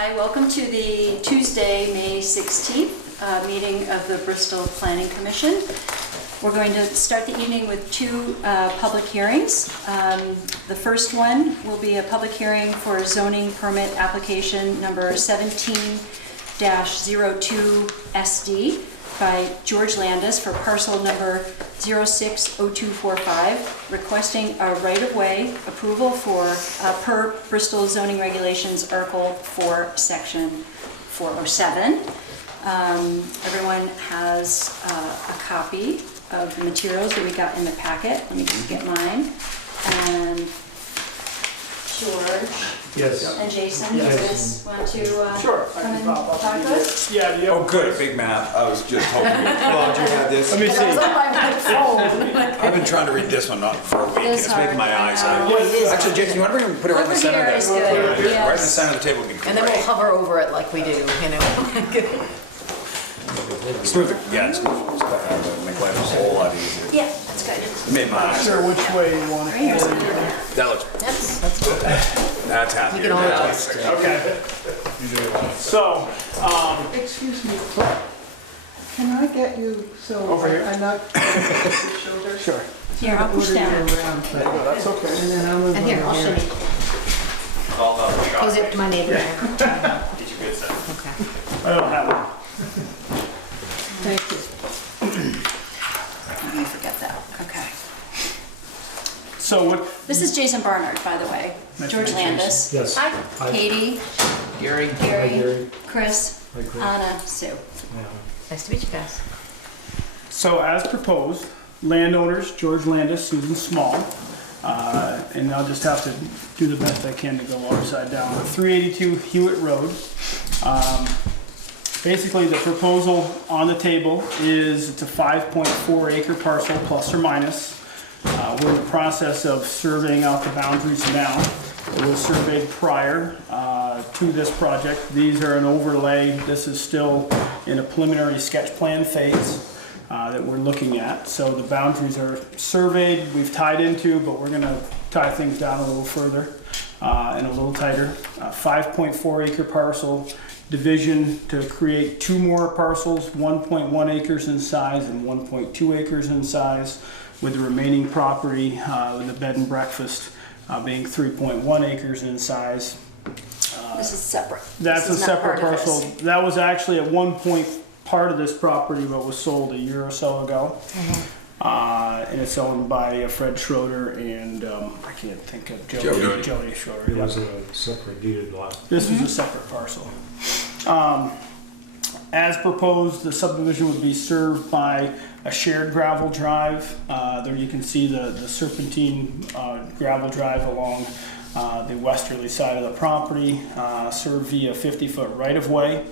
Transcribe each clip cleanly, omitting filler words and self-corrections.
Hi, welcome to the Tuesday, May 16th meeting of the Bristol Planning Commission. We're going to start the evening with two public hearings. The first one will be a public hearing for zoning permit application number 17-02SD by George Landis for parcel number 060245, requesting a right-of-way approval for per Bristol zoning regulations, Article 4, Section 407. Everyone has a copy of the materials that we got in the packet. Let me just get mine. And George. Yes. And Jason, you guys want to Sure. come and talk to us? Yeah. You Oh, good, big map. I was just hoping. Well, do you have this? Let me see. I've been trying to read this one for a week. It's It's making my hard, eyes I hurt. know. Actually, Jason, you want to bring it, put it right in the Over center here of is the good, right in the yes. center of the table would be great. And then we'll hover over it like we do, you know. Smooth it. Yeah, it's smooth. It's better. Make life a whole lot easier. Yeah, that's good. It made my eyes Sure, hurt. which way you want Right here's it. That looks, That's good. that's happy. You can all adjust. Okay. So, Excuse me, can I get you, so Over here? I'm not your shoulder? sure. Here, I'll push Order you down. around, but- That's okay. And then I'll move And here, over I'll show here. you. Cozy up to my neighbor. Okay. I don't have it. Thank you. Let me forget that. Okay. So what? This is Jason Barnard, by the way. Nice to George meet you. Landis. Yes. Hi. Hi. Katie. Gary. Gary. Gary. Chris. Hi, Chris. Anna. Sue. Yeah. Nice to meet you guys. So as proposed, landowners, George Landis, Susan Small, and I'll just have to do the best I can to go upside down. 382 Hewitt Road. Basically, the proposal on the table is it's a 5.4 acre parcel, plus or minus. We're in the process of surveying out the boundaries now. It was surveyed prior to this project. These are an overlay. This is still in a preliminary sketch plan phase that we're looking at. So the boundaries are surveyed, we've tied into, but we're gonna tie things down a little further and a little tighter. 5.4 acre parcel, division to create two more parcels, 1.1 acres in size and 1.2 acres in size, with the remaining property with the bed and breakfast being 3.1 acres in size. This is separate. That's a This is not separate part of parcel. this. That was actually at one point part of this property, but was sold a year or so ago. And it's owned by Fred Schroeder and I can't think of Jody. Jody Schroeder. It yeah. was a separate deeded lot. This was a separate parcel. As proposed, the subdivision would be served by a shared gravel drive. There you can see the serpentine gravel drive along the westerly side of the property, served via 50-foot right-of-way.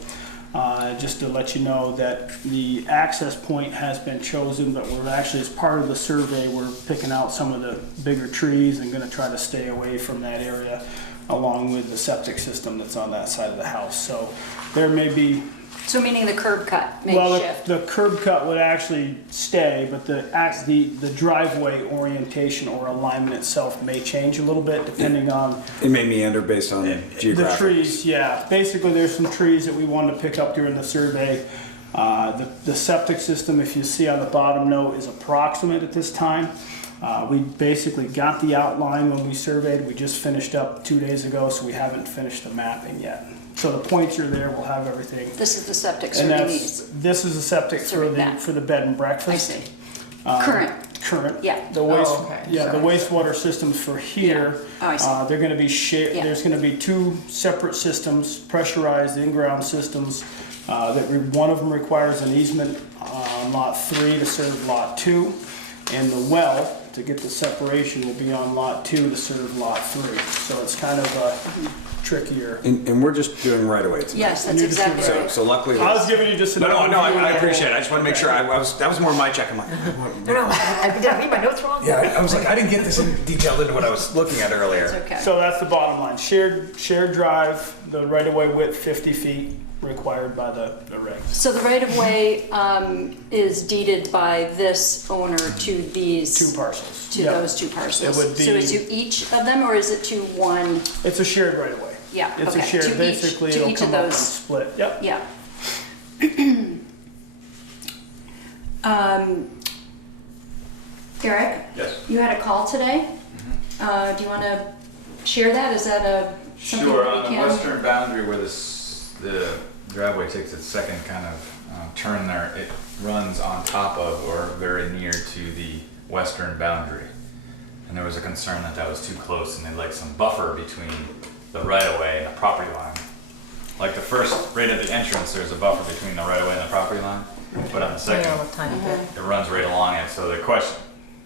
Just to let you know that the access point has been chosen, but we're actually, as part of the survey, we're picking out some of the bigger trees and gonna try to stay away from that area, along with the septic system that's on that side of the house. So there may be, So meaning the curb cut may well, shift. the curb cut would actually stay, but the driveway orientation or alignment itself may change a little bit depending on It may meander based on the geographic. trees. Yeah, basically there's some trees that we wanted to pick up during the survey. The septic system, if you see on the bottom note, is approximate at this time. We basically got the outline when we surveyed. We just finished up 2 days ago, so we haven't finished the mapping yet. So the points are there, we'll have everything. This is the septic And serving that's, these. this is a septic Serving that. for the bed and breakfast. I see. Current. Current. Yeah. The waste, okay. yeah, the Sorry. wastewater systems for here, Oh, I see. they're gonna be shared, Yeah. there's gonna be two separate systems, pressurized in-ground systems. One of them requires an easement on lot 3 to serve lot 2. And the well, to get the separation, will be on lot 2 to serve lot 3. So it's kind of trickier. And we're just doing right away tonight. Yes, that's exactly So, right. so luckily. I was giving you just an No, overview I of the appreciate it. I just want to make sure that was more my check. I'm like, No, did I read my notes wrong? yeah, I was like, I didn't get this detailed into what I was looking at earlier. It's okay. So that's the bottom line. Shared drive, the right-of-way width 50 feet required by the reg. So the right-of-way is deeded by this owner to these. Two parcels. To Yeah. those two parcels. It would So be- is to each of them, or is it to one? It's a shared right-of-way. Yeah, It's a okay. shared, To each- basically to it'll each of come up and those. split, yep. Yeah. Eric, Yes. you had a call today? Do you want to share that? Is that something Sure, that on we the can? western boundary where the driveway takes its second kind of turn there, it runs on top of or very near to the western boundary. And there was a concern that that was too close and they'd like some buffer between the right-of-way and the property line. Like the first, right at the entrance, there's a buffer between the right-of-way and the property line. But on the second, All the time, but- it runs right along it. So the question,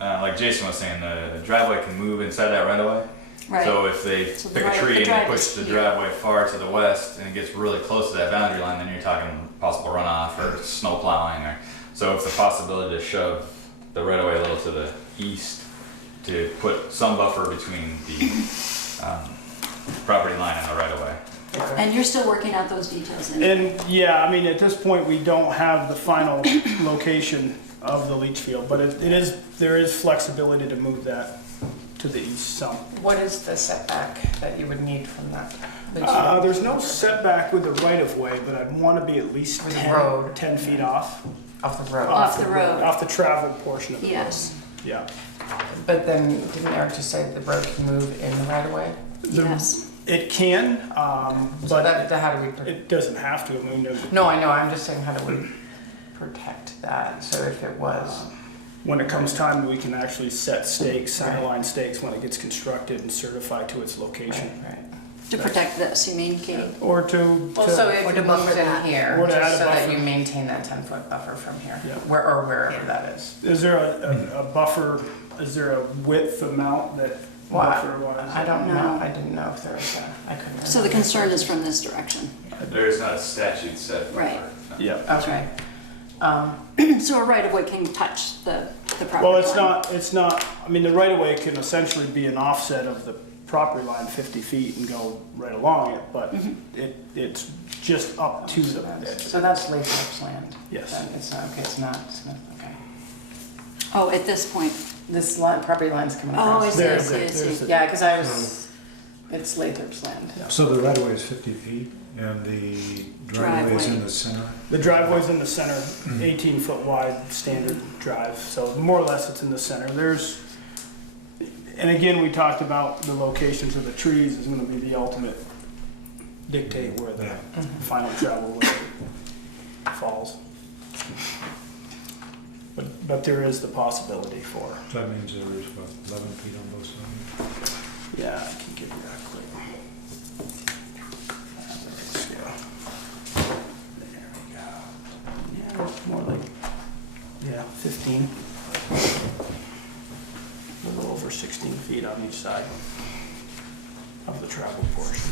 like Jason was saying, the driveway can move inside that right-of-way. Right. So if they So the pick a right- tree the and drive they push is the here. driveway far to the west and it gets really close to that boundary line, then you're talking possible runoff or snow plowing. Or so it's the possibility to shove the right of way a little to the east to put some buffer between the property line and the right of way. And you're still working out those details? And yeah, I mean, at this point, we don't have the final location of the leach field, but there is flexibility to move that to the east some. What is the setback that you would need from that? There's no setback with the right of way, but I'd want to be at least With the 10, road. 10 feet off. Off the road? Off the road. Off the traveled portion of the road. Yes. Yeah. But then, didn't Eric just say the road can move in the right of way? Yes. It can, So but that, how do we, it doesn't have to. I mean, no, I know, I'm just saying, how do we protect that? So if it was, when it comes time, we can actually set stakes, centerline stakes when it gets constructed and certified to its location. right. To protect this, you mean, Katie? Or to, Also, to if Or it to buffer moves in that. here, Or to add a just so that buffer. you maintain that 10-foot buffer from here, Yeah. or wherever that is. is there a buffer, is there a width amount that Well, buffer wise? I don't No. know, I didn't know if there was a, I couldn't remember. So the concern is from this direction? There is not a statute set. Right. Yeah. Okay. So a right-of-way can touch the property Well, it's line? not, I mean, the right of way can essentially be an offset of the property line 50 feet and go right along it, but it's just up to the edge. So that's Lathrop's land? Yes. Then it's not, okay, it's not Smith, okay. Oh, at this point? This line, property line's coming Oh, I across. see, I There's see, I a- there's see. a- Yeah, because I was, it's Lathrop's land. So the right of way is 50 feet and the driveway is in Driveway. the center? The driveway's in the center, 18-foot wide standard drive, so more or less it's in the center. And again, we talked about the locations of the trees is gonna be the ultimate dictate where the final travel way falls. But there is the possibility for, That means there is, what, 11 feet on both sides? yeah, I can give you that quick. There we go. Yeah, more like, yeah, 15. A little over 16 feet on each side of the travel portion.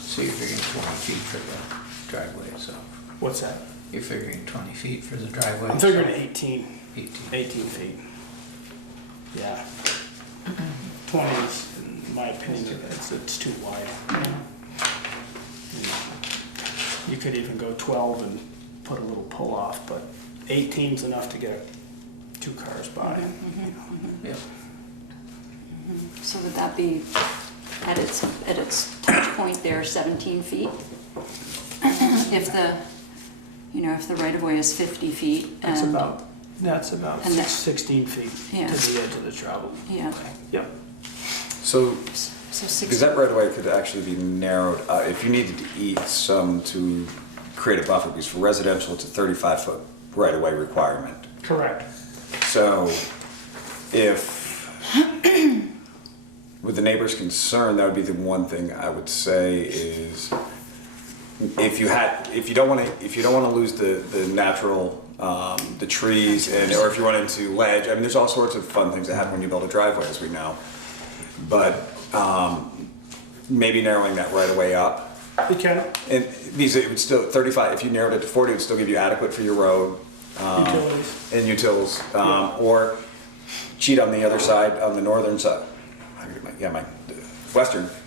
So you're figuring 20 feet for the driveway itself? What's that? You're figuring 20 feet for the driveway? I'm figuring 18, 18. 18 feet. Yeah. 20 is, in my opinion, it's too wide. You could even go 12 and put a little pull off, but 18's enough to get 2 cars by. Yeah. So would that be at its touch point there, 17 feet? If the right-of-way is 50 feet? That's and- about And that- 16 feet Yeah. to the edge of the travel. Yeah, Yep. So, so because 60. that right of way could actually be narrowed, if you needed to eat some to create a buffer, because for residential, it's a 35-foot right of way requirement. Correct. So if, with the neighbor's concern, that would be the one thing I would say is, if you don't want to lose the natural, the trees, or if you run into ledge, I mean, there's all sorts of fun things that happen when you build a driveway, as we know. But maybe narrowing that right away up. You can, And these, it would still, 35, if you narrowed it to 40, it would still give you adequate for your road. utilities. And utils, or cheat on the other side, on the northern side.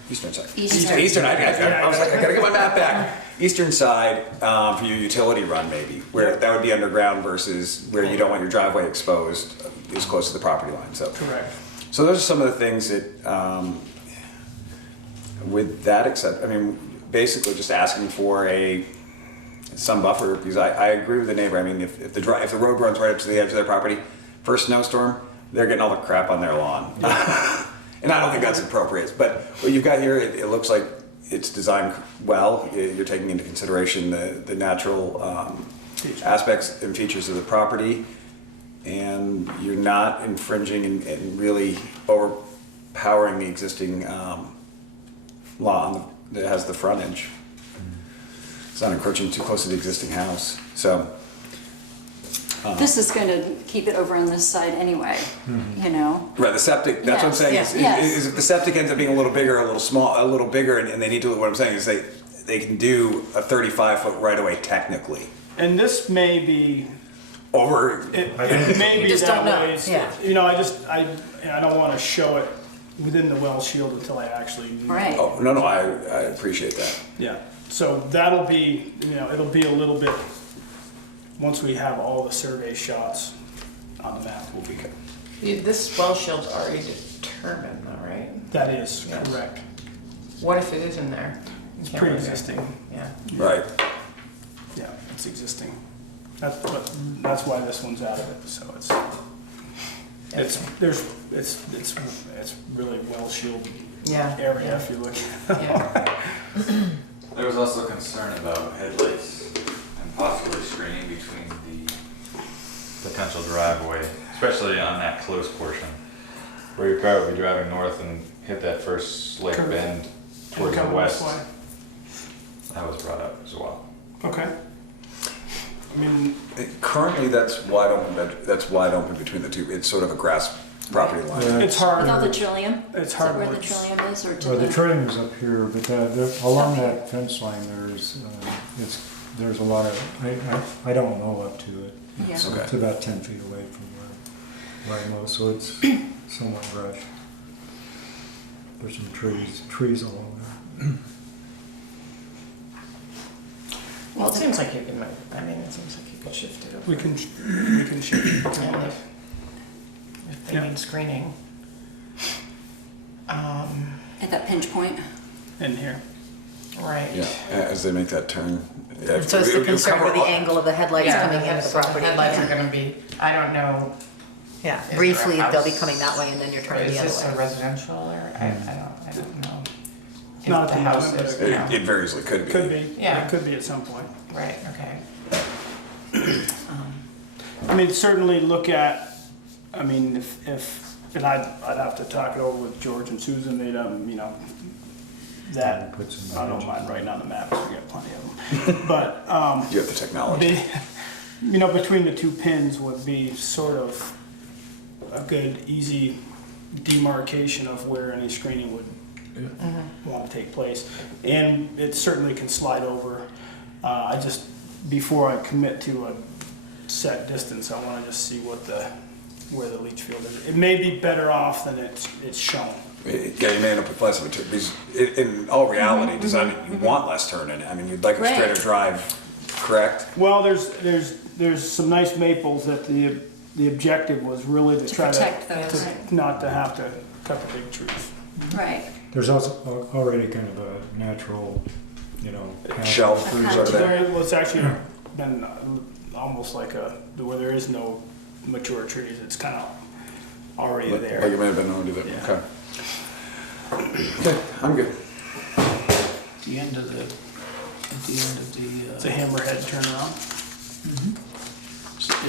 Eastern side. Eastern. I was like, I gotta get my map back. Eastern side, for your utility run maybe, where that would be underground versus where you don't want your driveway exposed as close to the property line, so. Correct. So those are some of the things that, with that except, I mean, basically just asking for some buffer, because I agree with the neighbor. I mean, if the road runs right up to the edge of their property, first snowstorm, they're getting all the crap on their lawn. And I don't think that's appropriate. But what you've got here, it looks like it's designed well. You're taking into consideration the natural aspects and features of the property, and you're not infringing and really overpowering the existing law that has the frontage. It's not encroaching too close to the existing house. So This is going to keep it over on this side anyway, you know? right, the septic. That's what I'm saying. Is if the septic ends up being a little bigger, a little bigger, and they need to. What I'm saying is they can do a 35-foot right of way technically. And this may be, Over. it may be just that don't know. way. Yeah. You know, I don't want to show it within the well shield until I actually. Right. Oh no, I appreciate that. Yeah, so that'll be, you know, it'll be a little bit, once we have all the survey shots on the map, we'll be good. This well shield's already determined though, right? That is Yes. correct. What if it is in there? It's You can't really do it. pre-existing. Yeah. Right. Yeah, it's existing. That's why this one's out of it, so it's really well shielded Yeah. area if you look. Yeah. There was also concern about headlights and possibly screening between the potential driveway, especially on that close portion, where you're probably driving north and hit that first slight Curve. bend towards the Coming this west. way. That was brought up as well. Okay. I mean, Currently, that's wide open. That's wide open between the two. It's sort of a grass property line. Yeah. it's hard. With all the trillium? It's Is hard that where the woods. trillium is, or to Well, the the? trillium's up here, but along that fence line, there's a lot of, I don't know up to it. Yeah. It's, Okay. it's about 10 feet away from where I mow, so it's somewhat brush. There's some trees along there. Well, it seems like you can move. I mean, it seems like you could shift it over. We can shift it. And if they Yeah. need screening. At that pinch point? in here. Right. Yeah, as they make that turn. Yeah, So it's it the would concern cover with the all- angle of the headlights Yeah, coming into the so property. headlights Yeah. are gonna be, I don't know, Yeah, there briefly a they'll be house? coming that way and then you're turning is the this other a way. residential or, I don't know. If Not at the the house moment, is, but you know. It variously could be. Could be. Yeah. It could be at some point. Right, okay. I mean, certainly look at, I mean, if and I'd have to talk it over with George and Susan, they'd, you know, that, Put some I don't image. mind writing on the map, 'cause we got plenty of them. But, You have the technology. you know, between the two pins would be sort of a good, easy demarcation of where any screening would want to take place. And it certainly can slide over. I just, before I commit to a set distance, I want to just see where the leach field is. It may be better off than it's shown. Yeah, you may end up with less of a turn. Because in all reality, design you want less turning. I mean, you'd like a Right. straighter drive, correct? Well, there's some nice maples that the objective was really to try protect those. not to have to cut the big trees. Right. There's also already kind of a natural, you know, path Shelf through sort sort of there. Well, it's actually been almost like where there is no mature trees, it's kind of already Like there. it may have been already there. Yeah. Okay. Okay, I'm good. The end of the, at the end of It's a hammerhead turnaround.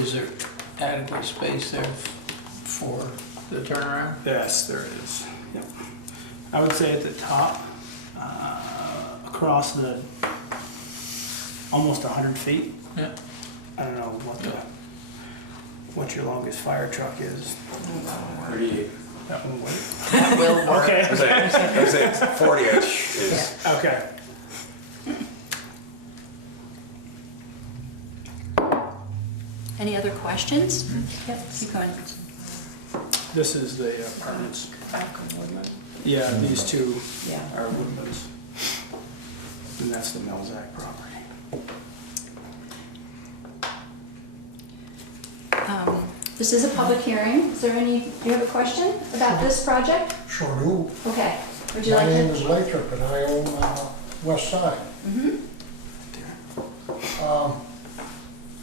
is there adequate space there for the turnaround? Yes, there is. Yep. I would say at the top, across the almost 100 feet. Yeah. I don't know what your longest fire truck is. 38. That one would. That will work. Okay. I was saying 40-inch is. Okay. Any other questions? Yep, keep going. This is the apartments. Back of Woodland. Yeah, these two Yeah. are Woodlands. And that's the Melzack property. This is a public hearing. Is there any, do you have a question about this project? Sure do. Okay. Would you My like name to? is Lathrop and I own West Side. Mhm.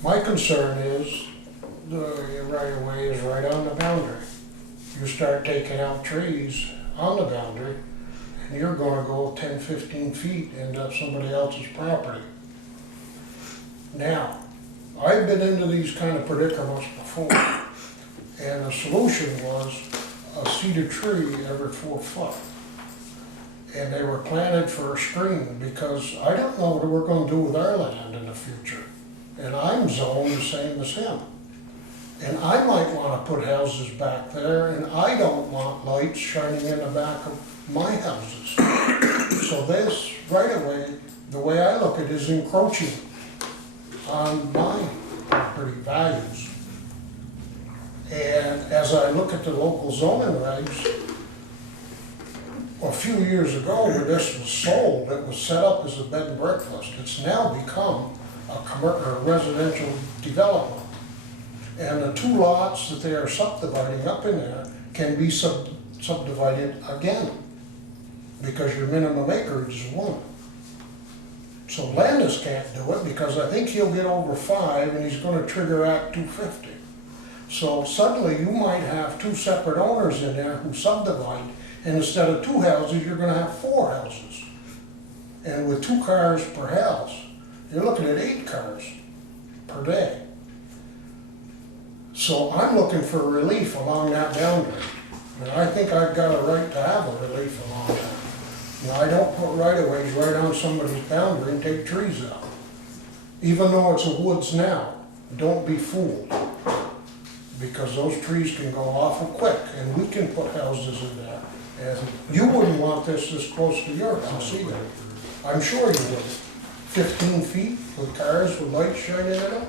My concern is the right of way is right on the boundary. You start taking out trees on the boundary and you're gonna go 10, 15 feet into somebody else's property. Now, I've been into these kind of predicaments before, and the solution was a cedar tree every 4 foot. And they were planted for a screen, because I don't know what we're gonna do with our land in the future. And I'm zoned the same as him. And I might wanna put houses back there, and I don't want lights shining in the back of my houses. So this right away, the way I look at it, is encroaching on my property values. And as I look at the local zoning regs, a few years ago when this was sold, it was set up as a bed and breakfast. It's now become a residential development. And the 2 lots that they are subdividing up in there can be subdivided again, because your minimum acreage is 1. So Landis can't do it because I think he'll get over 5 and he's gonna trigger Act 250. So suddenly you might have 2 separate owners in there who subdivide, and instead of 2 houses, you're gonna have 4 houses. And with 2 cars per house, you're looking at 8 cars per day. So I'm looking for relief along that boundary. And I think I've got a right to have a relief along that. You know, I don't put right-of-ways right on somebody's boundary and take trees out. Even though it's a woods now, don't be fooled. Because those trees can go awful quick, and we can put houses in there. And you wouldn't want this close to your house either. I'm sure you would. 15 feet with cars with lights shining in them?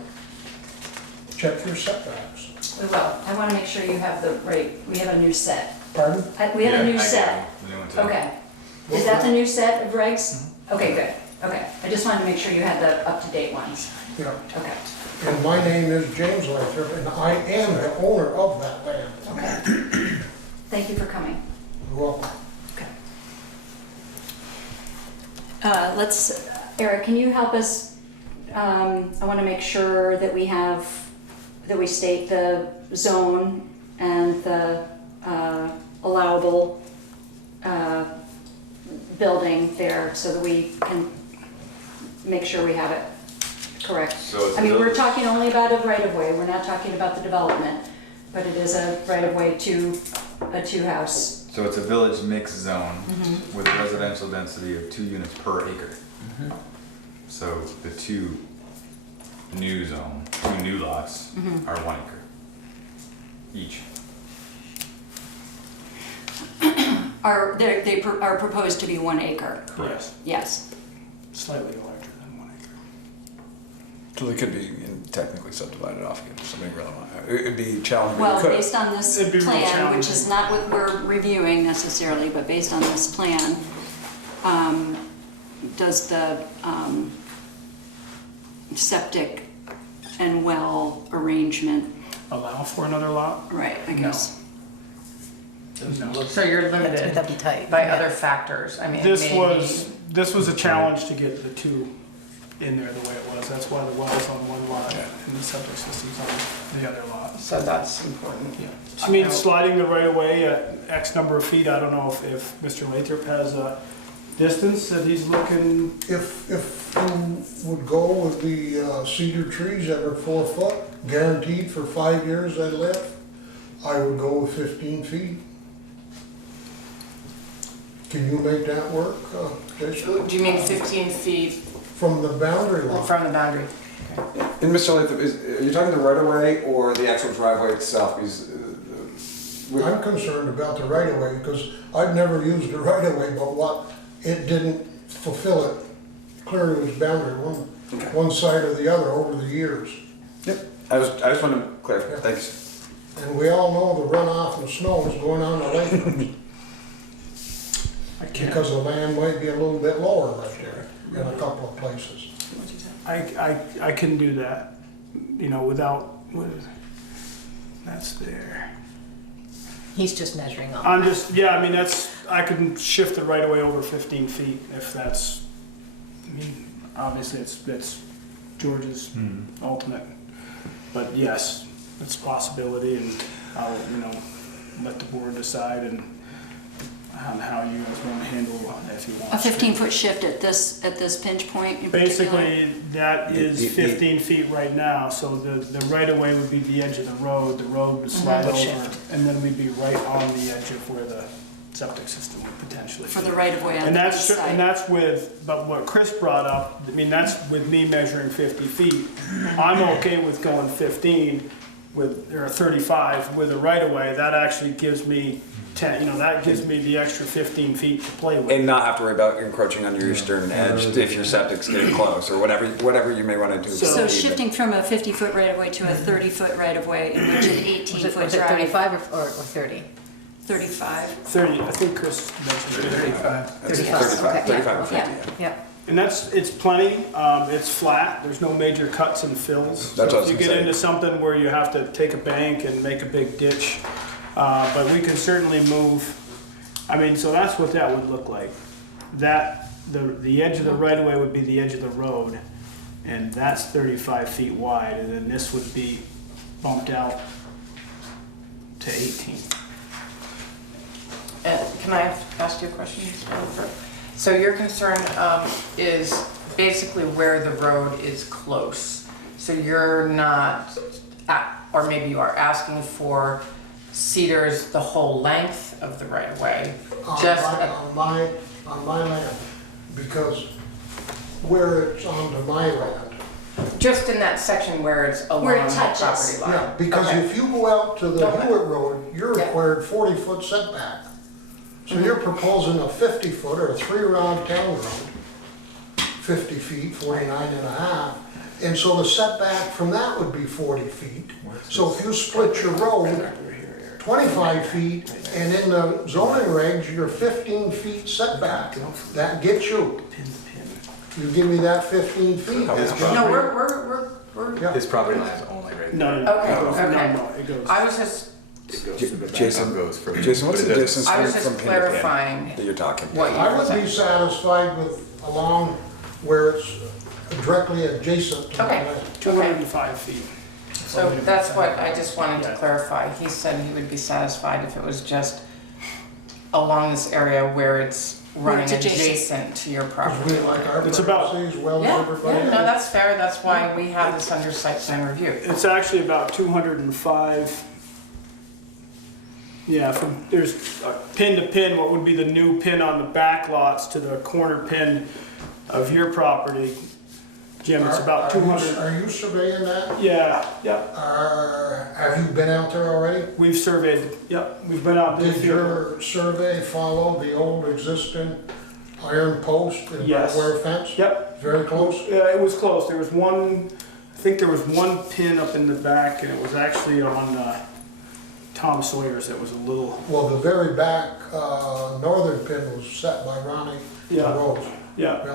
Check your setbacks. We will. I want to make sure you have the right, we have a new set. Pardon? We have a new Yeah, I set. got the new one too. Okay. Is that the new set of regs? Okay, good. Okay. I just wanted to make sure you had the up-to-date ones. Yeah. Okay. And my name is James Lathrop, and I am the owner of that land. Okay. Thank you for coming. You're welcome. Okay. Eric, can you help us? I want to make sure that we state the zone and the allowable building there so that we can make sure we have it correct. So it's I mean, we're village- talking only about a right-of-way, we're not talking about the development, but it is a right-of-way to a 2-house. So it's a village mixed zone with a residential density of 2 units per acre. So the 2 new zone, 2 new lots are 1 acre each. They are proposed to be 1 acre. Correct. Yes. Slightly larger than 1 acre. So they could be technically subdivided off again, if somebody really wanted. It'd be challenging, but Well, you could. based on this It'd be real plan, which challenging. is not what we're reviewing necessarily, but based on this plan, does the septic and well arrangement, Allow for another lot? right, I No. guess. No. So you're limited That'd be tight. by Yeah. other factors. I mean, This maybe- was a challenge to get the 2 in there the way it was. That's why the well's on 1 lot and the septic system's on the other lot. So that's important. Yeah. I mean, sliding the right of way at X number of feet, I don't know if Mr. Lathrop has a distance that he's looking. If you would go with the cedar trees every 4 foot, guaranteed for 5 years I live, I would go with 15 feet. Can you make that work, Jason? Do you mean 15 feet From the boundary line? from the boundary? And Mr. Lathrop, are you talking the right of way or the actual driveway itself? Because, I'm concerned about the right of way because I've never used the right of way, but what, it didn't fulfill it clear to its boundary, one side or the other over the years. Yep, I just wanted to clarify, thanks. And we all know the runoff and the snow is going on the lake I can't. because the land might be a little bit lower right there in a couple of places. I can do that, you know, without, That's there. He's just measuring on. I'm just, yeah, I mean, I can shift the right of way over 15 feet if that's, I mean, obviously it's George's ultimate. But yes, it's a possibility, and I'll, let the board decide and on how you guys want to handle it if you want. A 15-foot shift at this pinch point in particular? Basically, that is 15 feet right now, so the right-of-way would be the edge of the road would slide Would over, shift. and then we'd be right on the edge of where the septic system would potentially be. For the right-of-way on And the that's, east side? and that's with, but what Chris brought up, I mean, that's with me measuring 50 feet. I'm okay with going 15 or 35 with a right-of-way, that actually gives me 10, that gives me the extra 15 feet to play with. And not have to worry about encroaching on your eastern edge if your septic's getting close, or whatever you may want to do. So shifting from a 50-foot right-of-way to a 30-foot right-of-way, in which an 18-foot Was it drive. 35 or 30? 35. 30, I think Chris mentioned it. 35. That's 35, okay, 35 or 50, yeah. yeah. Yeah. And it's plenty, it's flat, there's no major cuts and fills. That's what I So was if you gonna get say. into something where you have to take a bank and make a big ditch, but we can certainly move, I mean, so that's what that would look like. The edge of the right of way would be the edge of the road, and that's 35 feet wide, and then this would be bumped out to 18. Can I ask you a question? So your concern is basically where the road is close. So you're not, or maybe you are asking for cedars the whole length of the right of way? Just On my land, because where it's onto my land. just in that section where it's along Where it the touches. property line? Yeah, because Okay. if you go out to the Okay. Hewitt Road, you're Yeah. required 40-foot setback. So you're proposing a 50-foot or a 3-rod town road, 50 feet, 49 and a half. And so the setback from that would be 40 feet. So if you split your road 25 feet, and in the zoning regs, you're 15 feet setback, that gets you. You give me that 15 feet. that's No, just- we're, Yeah. His property line is only right there. No, Okay, it goes, okay. no, it goes. I was just, It goes to the back. Jason, Goes from. Jason, what's but the it doesn't- distance I was from just pin to pin clarifying that you're talking? what you I were would be saying. satisfied with along where it's directly adjacent to my Okay. land. 205 feet. So that's what I just wanted to Yeah. clarify. He said he would be satisfied if it was just along this area where it's running it's adjacent. adjacent to your Because property. we like our It's about- privacy as well as Yeah, everybody yeah, no, else. that's fair. That's why we have this under site plan review. It's actually about 205. Yeah, there's pin to pin, what would be the new pin on the back lots to the corner pin of your property. Jim, it's about 200. Are you surveying that? Yeah, Have you been out there already? we've surveyed, yep, we've been out there. Did your survey follow the old existing iron post and Yes. barbed wire fence? Yep, Very close? yeah, it was close. There was one, I think there was one pin up in the back, and it was actually on Tom Sawyer's that was a little, Well, the very back, northern pin was set by Ronnie Yeah. Rose. yeah. Yeah.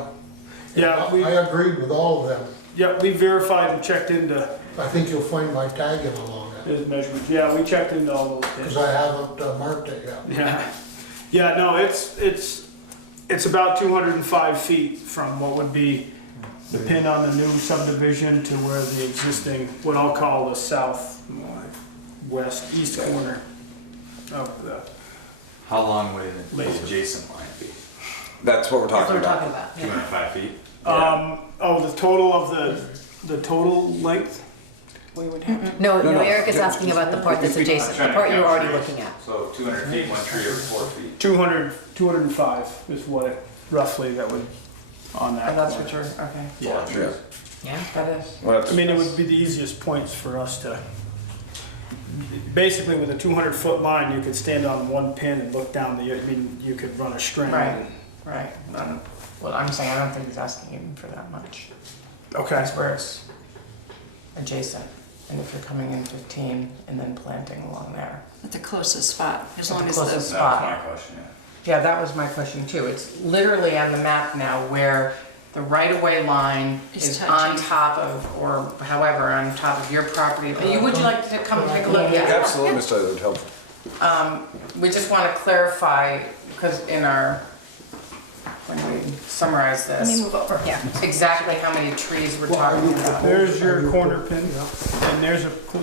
Yeah, we- I agreed with all of them. Yeah, we verified and checked into I think you'll find my tagging along it, his measurements. Yeah, we checked into all those because pins. I haven't marked it yet. Yeah, yeah, no, it's about 205 feet from what would be the pin on the new subdivision to where the existing, what I'll call the east corner of the, How long would the Laser. adjacent line be? That's what we're That's talking what we're about. talking about. yeah. 205 feet? the total of the total length? We would have. No, No, no, no. Eric is asking about the part that's adjacent, the part you're already looking at. So 200 feet, 1 tree, or 4 feet? 205 is what it, roughly, that would, on that. And that's corner. what you're, okay. Yeah. Yeah. Yeah. That is. Well, that's- I mean, it would be the easiest points for us to, basically with a 200-foot line, you could stand on one pin and look down the, I mean, you could run a string. Right. Right. Well, I'm saying I don't think he's asking even for that much. Okay. That's where it's adjacent. And if you're coming in 15 and then planting along there. At the closest spot, as At long the as closest the, That was spot. my question, yeah. Yeah, that was my question too. It's literally on the map now where the right-of-way line Is is on touching. top of, or however, on top of your property. Would you like to come and take a look? Absolutely, Mr. That would help. We just want to clarify, because in our, when we summarize Let me this, move over, yeah. exactly how many trees we're talking about. There's your corner pin, and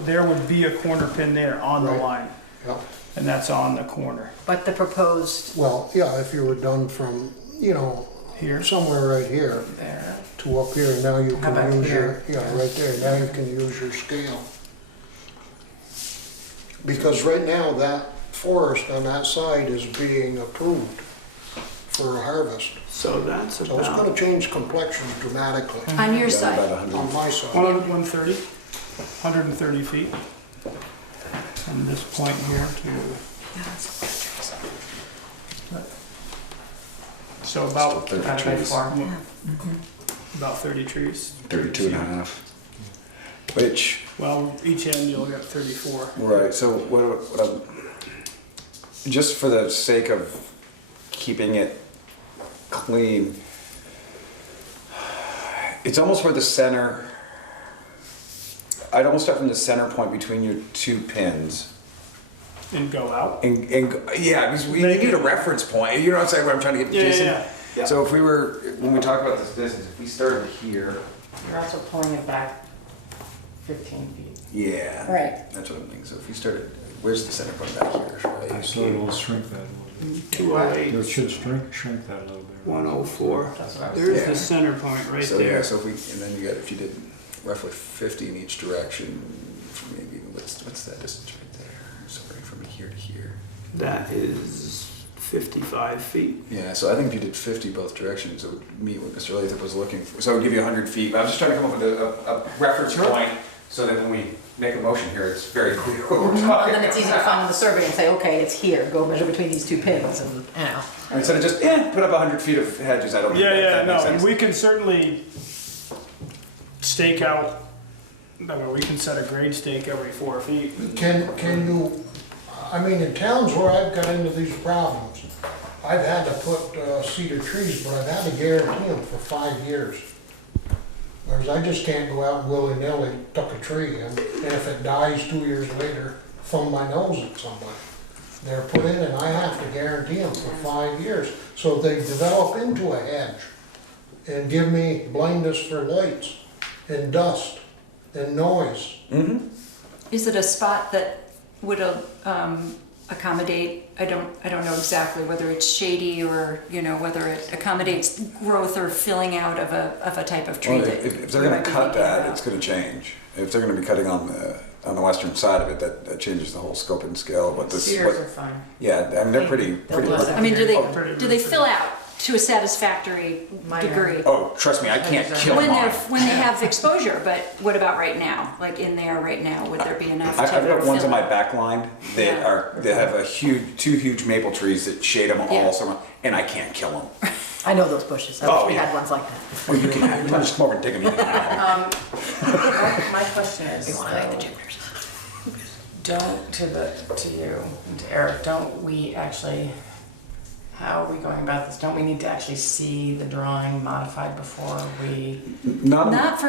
there would be a corner pin there on the Right. line, Yeah. and that's on the corner But the proposed, Well, yeah, if you were done from, you know, here. somewhere right here There. to up here, now you How about can use your, here? yeah, right there, now you can use your scale. Because right now, that forest on that side is being approved for a harvest. So that's So it's gonna change complexion dramatically On your Yeah, side. about 100. on my side. 130 feet. From this point here to, so about 30 Divided by trees. 4. about 30 trees. 32 and a half. Which, Well, each end you'll get 34. right, so what I'm, just for the sake of keeping it clean, it's almost where the center, I'd almost start from the center point between your two pins. And go out. Yeah, because we need a reference point. You know what I'm saying? What I'm trying to get, Jason. Yeah. So if we were, when we talk about this distance, if we started here, You're also pulling it back 15 feet. yeah, Right. that's what I'm thinking. So if we started, where's the center point back here? Right. So it'll shrink that a little bit. 208, It should shrink that a little bit. 104. That's what I was There's Yeah. the center point right So there. yeah, so if we, and then you got, if you did roughly 50 in each direction, maybe what's that distance right there? Sorry, from here to here. That is 55 feet. Yeah, so I think if you did 50 both directions, it would meet what Mr. Lathrop was looking for. So it would give you 100 feet. I was just trying to come up with a reference point so that when we make a motion here, it's very clear what we're talking about. and then it's easy to find the survey and say, okay, it's here, go measure between these two pins, and, you know. Instead of just, put up 100 feet of hedges, I don't think that makes No, sense. we can certainly stake out, I mean, we can set a grade stake every 4 feet. Can you, I mean, in towns where I've got into these problems, I've had to put cedar trees, but I've had to guarantee them for 5 years. Whereas I just can't go out and willy-nilly tuck a tree, and if it dies 2 years later, thumb my nose at somebody. They're put in and I have to guarantee them for 5 years. So they develop into a hedge and give me blindness for lights and dust and noise. Is it a spot that would accommodate, I don't know exactly whether it's shady or, whether it accommodates growth or filling out of a type of tree Well, that if they're you gonna might be cut thinking that, about? it's gonna change. If they're gonna be cutting on the western side of it, that changes the whole scope and scale of what this, Cedars are fine. yeah, I mean, they're pretty. They'll bless it. I mean, do pretty they much. fill out to a satisfactory degree? Oh, trust me, I can't kill When mine. they have exposure, but what about right now? Like in there right now, would there be enough to I've got ones on fill my it? back line that Yeah. have two huge maple trees that shade them Yeah. all summer, and I can't kill them. I know those bushes, Oh, we yeah. had ones like that. Well, you can have, just come over and dig them. You can have them. My question is, We want to hide the gibbers. don't, to you and to Eric, don't we actually, how are we going about this? Don't we need to actually see the drawing modified before we, Not for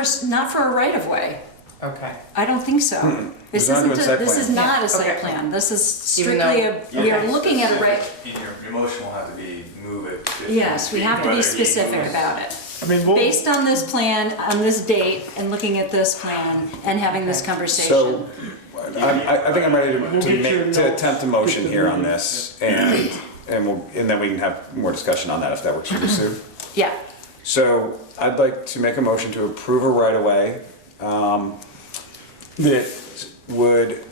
a right of way. okay. I don't think so. This We're not isn't, doing site this is plan. not a site Okay. plan. This is Even strictly we are looking at a right. Your motion will have to be move it. 50 Yes, we feet, have to whether be he specific moves- about it. I mean, Based on this plan, on this date, and looking at this plan, and having this conversation. So, I think I'm ready We'll to get your make, to notes. attempt a motion here on this, and then we can have more discussion on that if that works for you, Sue. Yeah, So I'd like to make a motion to approve a right-of-way that would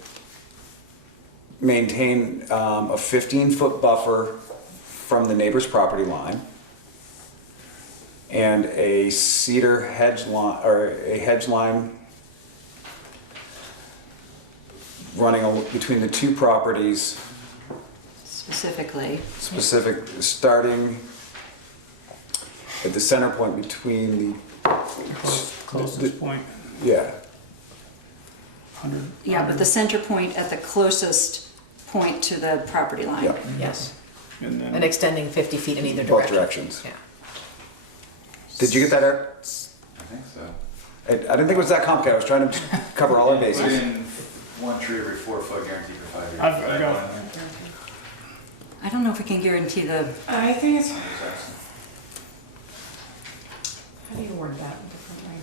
maintain a 15-foot buffer from the neighbor's property line and a cedar hedge line, or a hedge line running between the two properties, specifically. starting at the center point between closest point, yeah, 100. Yeah, but the center point at the closest point to the property line. yeah, Yes, And and then extending 50 feet in either both direction. directions. Yeah. Did you get that, Eric? I think so. I didn't think it was that complicated. I was trying to cover all our Put bases. in 1 tree every 4 foot guaranteed for 5 years. I've Right, got- one there. I don't know if we can guarantee the, I think it's, Jackson. how do you word that differently?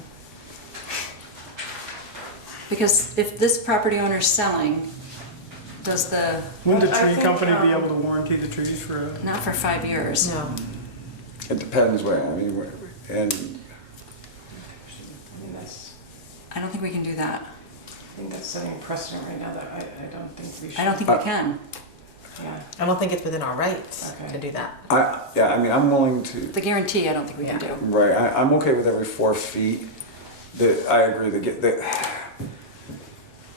because if this property owner's selling, does the, Wouldn't the I tree think, company be able to warranty the trees for? not for 5 years. No. It depends where, I mean, and I mean, that's, I don't think we can do that. I think that's setting a precedent right now that I don't think we should. I don't think we can. Yeah, I don't think it's within our rights Okay. to do that. yeah, I mean, I'm willing to, The guarantee, I don't think we can Yeah. do. right, I'm okay with every 4 feet. I agree,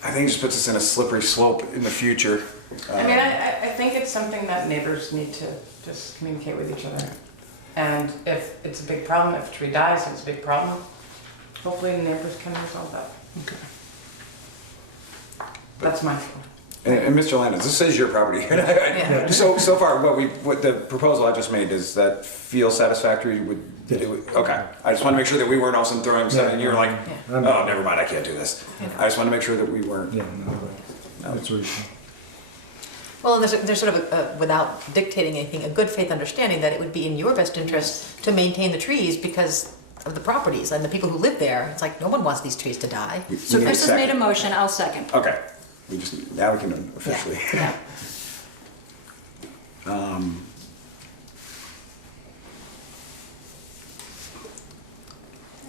I think it just puts us in a slippery slope in the future. I mean, I think it's something that neighbors need to just communicate with each other. And if it's a big problem, if a tree dies, it's a big problem, hopefully the neighbors can resolve that. Okay. That's my feel. And Mr. Landis, this is your property. Yeah. So far, what the proposal I just made, does that feel satisfactory? Okay, I just want to make sure that we weren't all of a sudden throwing something, and you were like, Yeah. oh, never mind, I can't do this. I just want to make sure that we weren't. Yeah, no, that's reasonable. Well, and there's sort of, without dictating anything, a good faith understanding that it would be in your best interest to maintain the trees because of the properties and the people who live there. It's like, no one wants these trees to die. So We need a Chris has made a second. motion, I'll second. Okay, now we can officially. Yeah.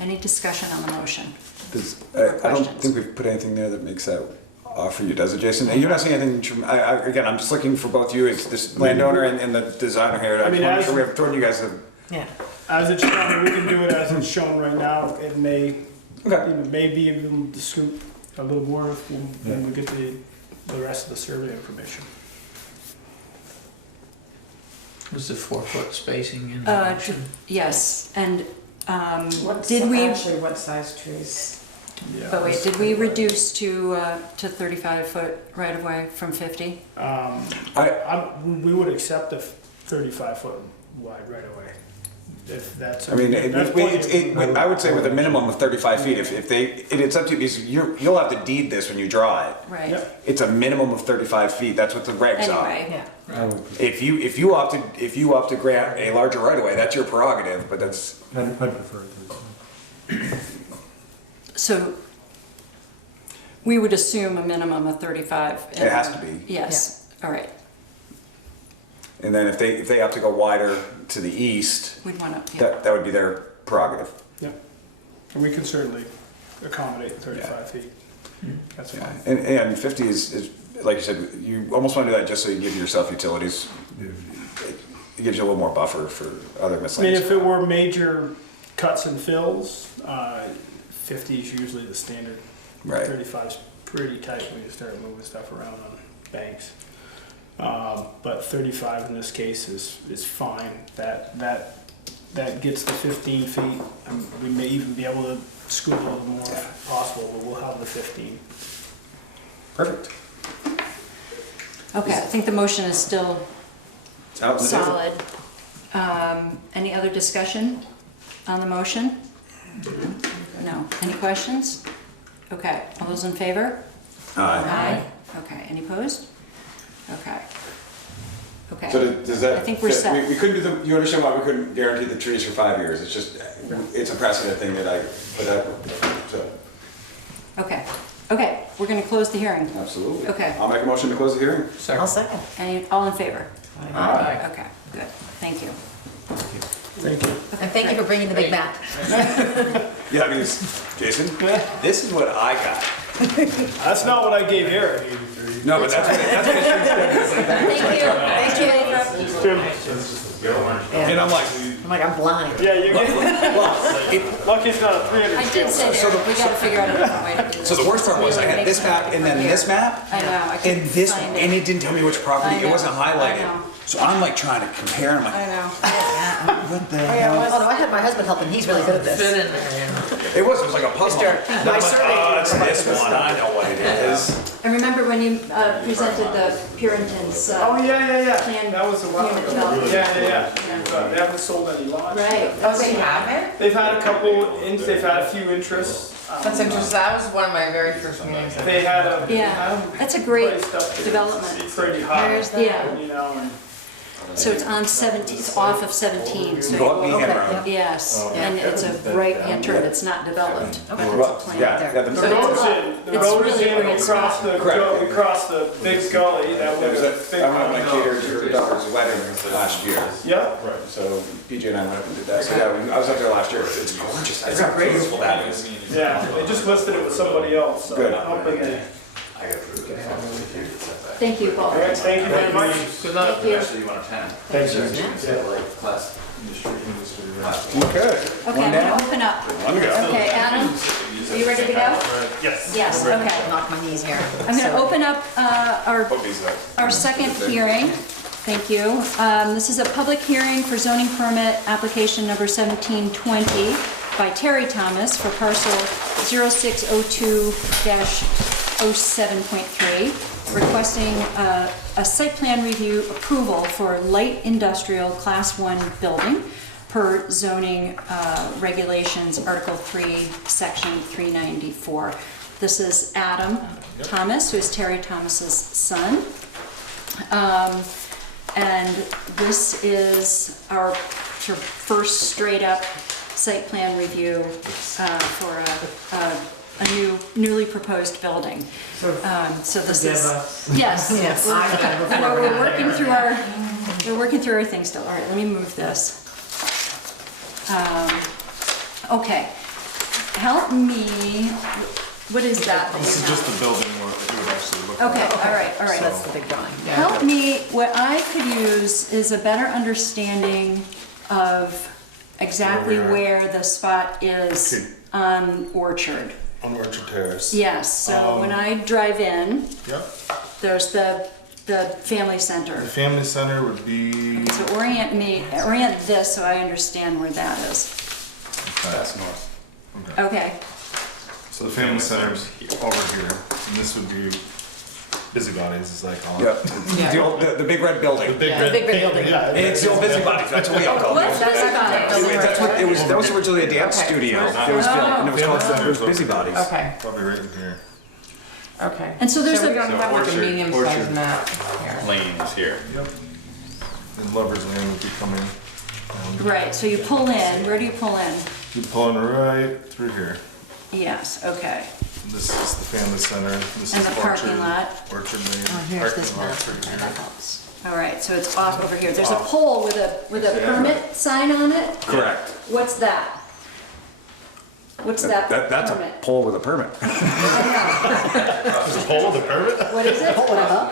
Any discussion on the motion? I don't questions? think we've put anything there that makes that off for you, does it, Jason? And you're not saying anything, again, I'm just looking for both you, it's this landowner and the designer here. I I just mean, want to make as- sure we have told you guys that. Yeah. As it's shown, we can do it as it's shown right now. It may, Okay. maybe even scoop a little more when we get the rest of the survey information. Was the 4 foot spacing in Uh, the motion? Yes, and What's did we, actually what size trees? Yeah. but wait, did we reduce to 35-foot right-of-way from 50? We would accept a 35-foot wide right away. If that's. I mean, that's plenty of- I would say with a minimum of 35 feet, if it's up to you, because you'll have to deed this when you draw it. Right, Yep. It's a minimum of 35 feet, that's what the regs are. anyway, Yeah. I would, If you opt to grant a larger right of way, that's your prerogative, but that's, I'd prefer to. so we would assume a minimum of 35. it has to be. Yes, all right, And then if they opt to go wider to the east, we'd want to, yeah. that would be their prerogative. Yep. And we can certainly accommodate 35 feet. That's Yeah. fine. And 50 is, like you said, you almost want to do that just so you give yourself utilities. It gives you a little more buffer for other I mean, miscellaneous. if it were major cuts and fills, 50 is usually the standard. Right. 35 is pretty tight when you start moving stuff around on banks. But 35 in this case is fine. That gets the 15 feet. We may even be able to scoot a little more if possible, but we'll have the 15. Perfect. Okay, I think the motion is still It's out on the table. solid. Any other discussion on the motion? No. Any questions? Okay, all those in favor? Aye. Okay, any opposed? Okay. Okay. So does that? I think we're fit? set. We couldn't do you understand why we couldn't guarantee the trees for 5 years? It's just, it's a precedent thing so, Okay, okay, we're gonna close the hearing. absolutely. Okay. I'll make a motion to close the hearing. I'll second. Any, all in favor? Aye. Okay, good, thank you. Thank you. And thank you for bringing the big map. Yeah, I mean, Jason, this is what I got. That's not what I gave Eric. No, but that's what it Thank you, and I'm like, I'm like, I'm blind. Yeah, you're getting, lucky it's not a 300 I scale. did say there, we gotta figure out a different way to do this. so the worst part was I had this map and then this map. I know, I And couldn't this, find and it. it didn't tell me which property, I it wasn't know, I highlighted. know. So I'm like trying to compare, and I'm I like, know. What the Oh, yeah, Oh, no, I had my husband helping, he's really good at this. Fit in there, It was like a puzzle. Mr. My survey. It's this one, I know what it is. I remember when you presented the Puritans. Oh, yeah. Plan That was a while unit ago. development. Yeah. They haven't sold any lots. Right. Oh, so you have it? They've had a couple, they've had a few interests. That's interesting, that was one of my very first meetings. They had a. Yeah, that's a great priced up to development. Pretty high. Where's that? Yeah. You know, and So it's on 17, it's off of 17, so. Go up you- Meehan Road. Yes, and it's a right-hand turn, it's not developed. Okay. It's a Well, plan yeah, there. yeah, The the- road's in, the It's road is really in, where we it's crossed the, Correct. we crossed the big gully, that There was was a a, big I went when I one. catered your daughter's wedding last year. Yep, So PJ and I went up and did that. So yeah, I was up there last year. It's gorgeous. It's how graceful that is. yeah, they just listed it with somebody else, so Good. I'm hoping they. Thank you, Paul. All right, thank you very much. Good luck. Thank you. Actually, you want a 10. Thanks, sir. Class industry. Okay. Okay, I'm gonna open up. Okay, Adam, are you ready to go? Yes. Yes, okay. Knock my knees here. I'm gonna open up our second hearing. Thank you. This is a public hearing for zoning permit application number 1720 by Terry Thomas for parcel 0602-07.3, requesting a site plan review approval for light industrial class 1 building per zoning regulations, Article 3, Section 394. This is Adam Thomas, who is Terry Thomas's son. And this is our sort of first straight-up site plan review for a newly proposed building. So this is, yes, Yes. we're working through our things still. All right, let me move this. Okay, help me. What is that? This is just the building where it would actually look like. Okay, all right. So that's the big drawing. Help me, what I could use is a better understanding of exactly where the spot is on Orchard. On Orchard Terrace. Yes, so when I drive in, Yep. there's the family The center. family center would be. So orient this so I understand where that is. That's north. Okay, So the family center's over here, and this would be busybodies, as I call it. Yep. The big red building. Big Yeah, red big red paint, building. yeah. It's the old busybodies. That's what we all call it. what's this about? That's what it was. That was originally a dance studio. It was built, and it was called Family it was center's over Busybodies. Okay, Probably right in here. okay. And so there's we a- don't have like a Orchard- medium-sized Orchard map here. Lane is here. Yep. And Lover's Lane would be coming. Right, so you pull in, where do you pull in? You're pulling right through here. Yes, okay. This is the family center. This And is the parking Orchard- lot. Orchard Lane. Oh, here's this parking map, lot right here. that helps. All right, so it's off over here. There's a pole with a permit sign on it? Correct. What's that? What's that That's a permit? pole with a permit. There's a pole with a permit? What is it? Whatever.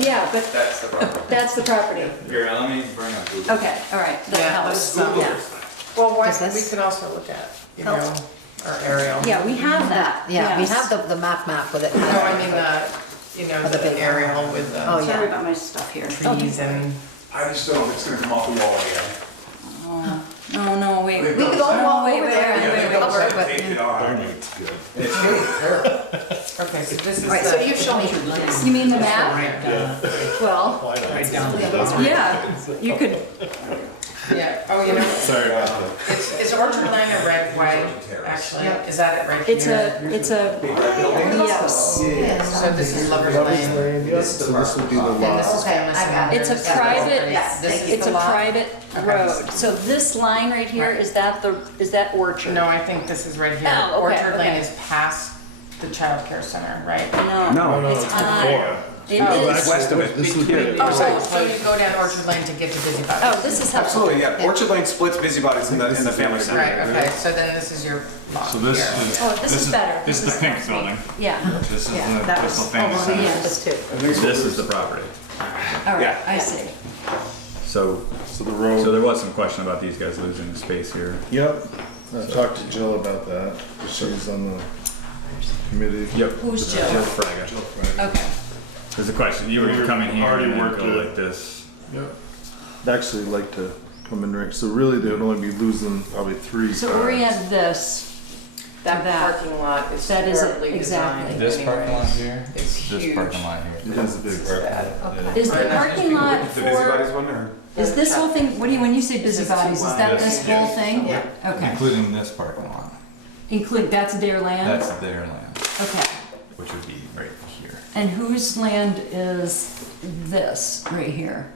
Yeah, but That's the property. that's the property. Here, let me bring up Google. Okay, all right, that Yeah, helps. let's, Yeah. Well, why, Is this- we could also look at, you know, our aerial. Yeah, we have that. Yeah, we yes. have the map with it. No, I mean, you know, The the big- aerial with Oh, the yeah. Sorry about my stuff here. trees and. I just don't know if it's gonna come off the wall again. Oh, no, wait. We could go walk wait, over wait, there wait, and wait, cover it, but. Permit's good. Okay, so this is Alright, so the. you show me. You mean the map? Well, Why not? yeah, you could, Yeah, oh, you know, Sorry about that. is Orchard Lane a right way, actually? Is that it right it's here? yes. So this is Lover's Lane. Yes, so this would be the And lot. this is famous. I got it. It's a Is that private, Yes, this is it's the a lot? private road. So this line right here, is that Orchard? No, I think this is right here. Oh, okay, Orchard Lane okay. is past the child care center, right? No, No. it's on, it Oh, is, It's west of it. This would be. Oh, so you go down Orchard Lane to get to Busybodies? oh, this is helpful. Absolutely, yeah. Orchard Lane splits Busybodies in the family center. Right, okay, so then this is your lot So this here. is. Oh, this is better. This is the pink building. Yeah, This is Yeah, the that Bristol was- Family Center. yeah. This too. This is the property. all right, Yeah. I see. So, So the road. so there was some question about these guys losing space here. Yep, I talked to Jill about that, she's on the committee. Yep. Who's Jill? Jill Fraga. Jill Frank. Okay, There's a question, you were coming here Already and then worked go it. like this. Yep. I'd actually like to coming right, so really they would only be losing probably 3 So cars. orient this. That That- parking lot is that is it, terribly exactly. designed This anyway. parking lot here, It's this huge. parking lot here. It is a big It's parking bad. lot. Okay. Is the Right, that's parking lot The for, busybodies one, or? is this whole thing, what do you, when you say This is busybodies, is that Yes. this whole thing? Yeah. Okay, Including this parking lot. include, that's their land? That's their land, Okay, which would be right here. and whose land is this right here?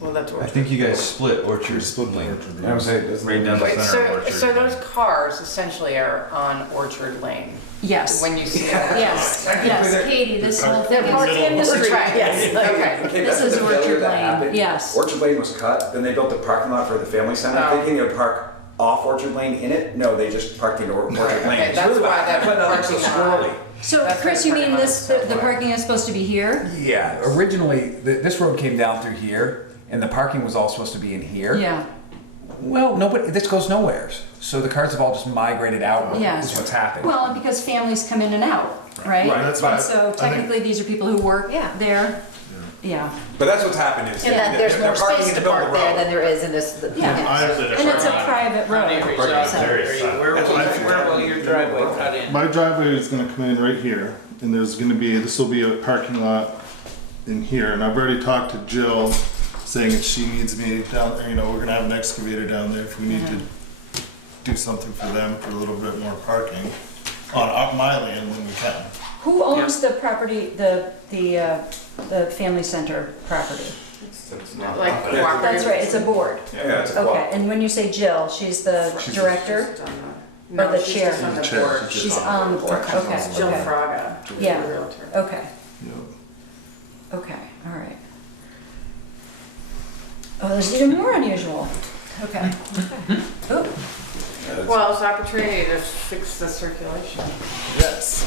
Well, that's I Orchard. think you guys split Orchard Lane. I would say, doesn't Right down the Wait, center of Orchard. so those cars essentially are on Orchard Lane, Yes, when you see it? yes, yes, Katie, this whole thing They're parked is, in the street, Right. yes, okay. Okay, This that's is the failure Orchard that Lane, happened. yes. Orchard Lane was cut, then they built the parking lot for the family center, Oh. thinking they would park off Orchard Lane in it. No, they just parked in Orchard Lane. Okay, It's that's really why that why that looks so parking lot- squirrely. so That's Chris, why you the mean parking this, lot is so the wide. parking is supposed to be here? Yeah, originally, this road came down through here, and the parking was all supposed to be in here. Yeah, Well, nobody, this goes nowhere, so the cars have all just migrated outward, Yes. is what's happened. well, because families come in and out, right? Right, that's And why so I think- technically, these are people who work Yeah. there, yeah. But that's what's happened is And that they're- there's they're more parking space in to the middle of park the there road. than there is in this. Yeah. And it's a private road. Where will your driveway cut in? My driveway is gonna come in right here, and there's gonna be, this will be a parking lot in here, and I've already talked to Jill, saying if she needs me down there, you know, we're gonna have an excavator down there if we need to do something for them for a little bit more parking on my land, then we can. Who owns the property, the family center property? Like Yeah. cooperative. That's right, it's a board. Yeah, it's a Okay, quad. and when you say Jill, she's the director? No, Or the she's chair? just on the Chair, board. she's She's on the board, okay, Jill okay. Fraga. Yeah. the realtor. Okay, Yeah. okay, all right. Oh, this is even more unusual. Okay. Oh, Well, it's an opportunity to fix the circulation. Yes.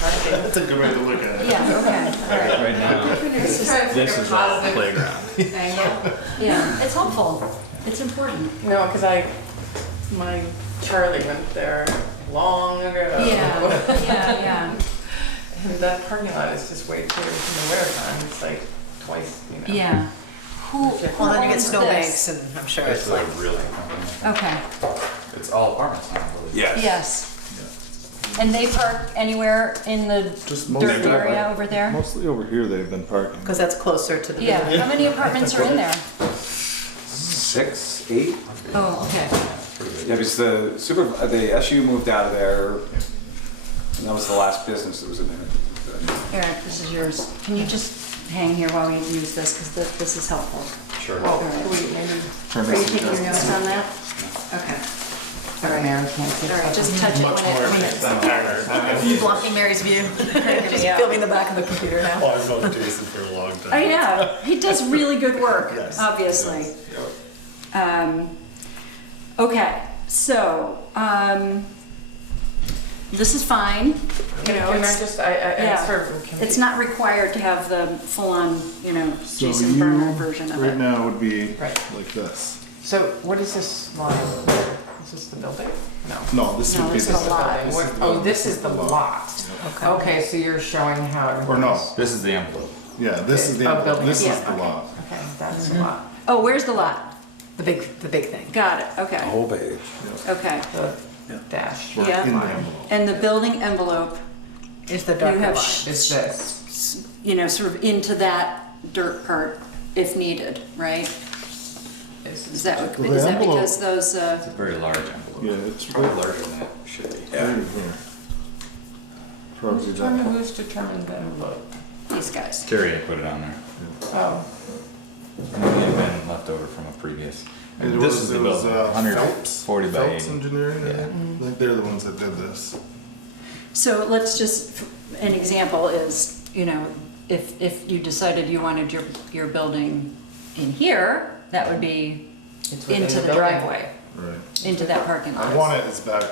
Parking. That's a good way to look at it. yeah, okay, all right. Right now, Just trying to this figure is all positive playground. angle. Yeah, it's helpful, it's important. No, because my Charlie went there long ago. Yeah. And that parking lot is just way too, in the winter time, it's like twice, you know. Yeah. Who Well, then you get owns snowbanks, this? and I'm sure That's it's the like. really, Okay, it's all apartments now, I believe. Yes. yes. And they park anywhere in the Just dirt mostly, area over there? mostly over here they've been parking. Because that's closer to the. Yeah, how many apartments are in there? 6, 8? Oh, okay. Yeah, because the SU moved out of there, and that was the last business that was in there. Eric, this is yours. Can you just hang here while we use this, because this is helpful. Sure. Well, All right. can we maybe, Are you taking your notes on that? Okay. All right, Mary can't see. all right, just touch it when it, Are you blocking Mary's view? Just Yeah. filming the back of the computer now. I've known Jason for a long time. Oh, yeah, he does really good work, Yes. obviously. Okay, so, this is fine, you know, Can I it's, just, yeah. I'm sort of confused. it's not required to have the full-on, you know, So Jason Berner version of right it. now would be Right. like this. So what is this line here? Is this the building? No. No, this No, would be this the is the lot. This is the Oh, this is the lot. Okay. Okay, so you're showing how Or everything no, is. This is the envelope. yeah, this is the, Oh, building. this is Yeah, the okay. lot. Okay, that's the lot. Oh, where's the lot? The big thing. Got it, okay, Whole page. okay. The dash. We're Yeah. in the line. envelope. And the building envelope, Is the you darker have, line. Is this. you know, sort of into that dirt part if needed, right? Is that, Well, the is that envelope- because those, It's a very large envelope. Yeah, it's Probably right larger than it should be. right here. Probably that. Who's determined the envelope? these guys? Terry had put it on there. Oh, And it had been left over from a previous. It This was, is the it was building, Phelps, 140 by Phelps 80. Engineering, I Yeah. think they're the ones that did this. So let's just, an example is, you know, if you decided you wanted your building in here, that would be it's within into the building. driveway, Right. into that parking I lot. want it as back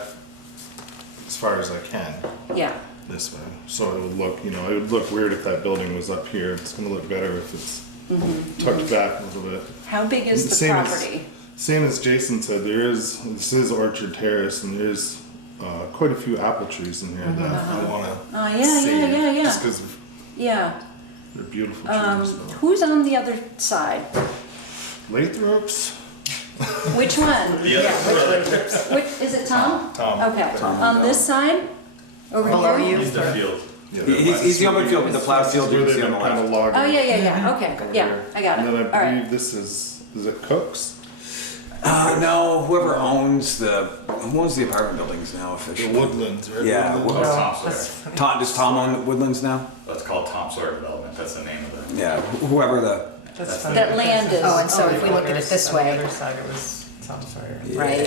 as far as I can, Yeah, this way. So it would look, you know, it would look weird if that building was up here. It's gonna look better if it's tucked back a little bit. how big is the Same as- property? Same as Jason said, this is Orchard Terrace, and there's quite a few apple trees in here that I wanna Oh, yeah, save. yeah. Just because Yeah, they're beautiful trees. So. who's on the other side? Lathropes, Which one? Which, is it Tom? Tom. Okay, on this side? Over Below here? you? He's the field. Yeah, He's the open field, but the plowed field you can see on the kind of left. log. Oh, yeah, okay, yeah, I got it, And then all I right. believe this is it Cook's? No, whoever owns the apartment buildings now The officially. Woodlands, right? Yeah, Woodlands? Tom That's Sawyer. funny. Tom, does Tom own Woodlands now? That's called Tom Sawyer Development, that's the name of the. Yeah, whoever the, That's funny. That land is. Oh, and so if we look at it this On the way, other side, it was Tom Sawyer. Right.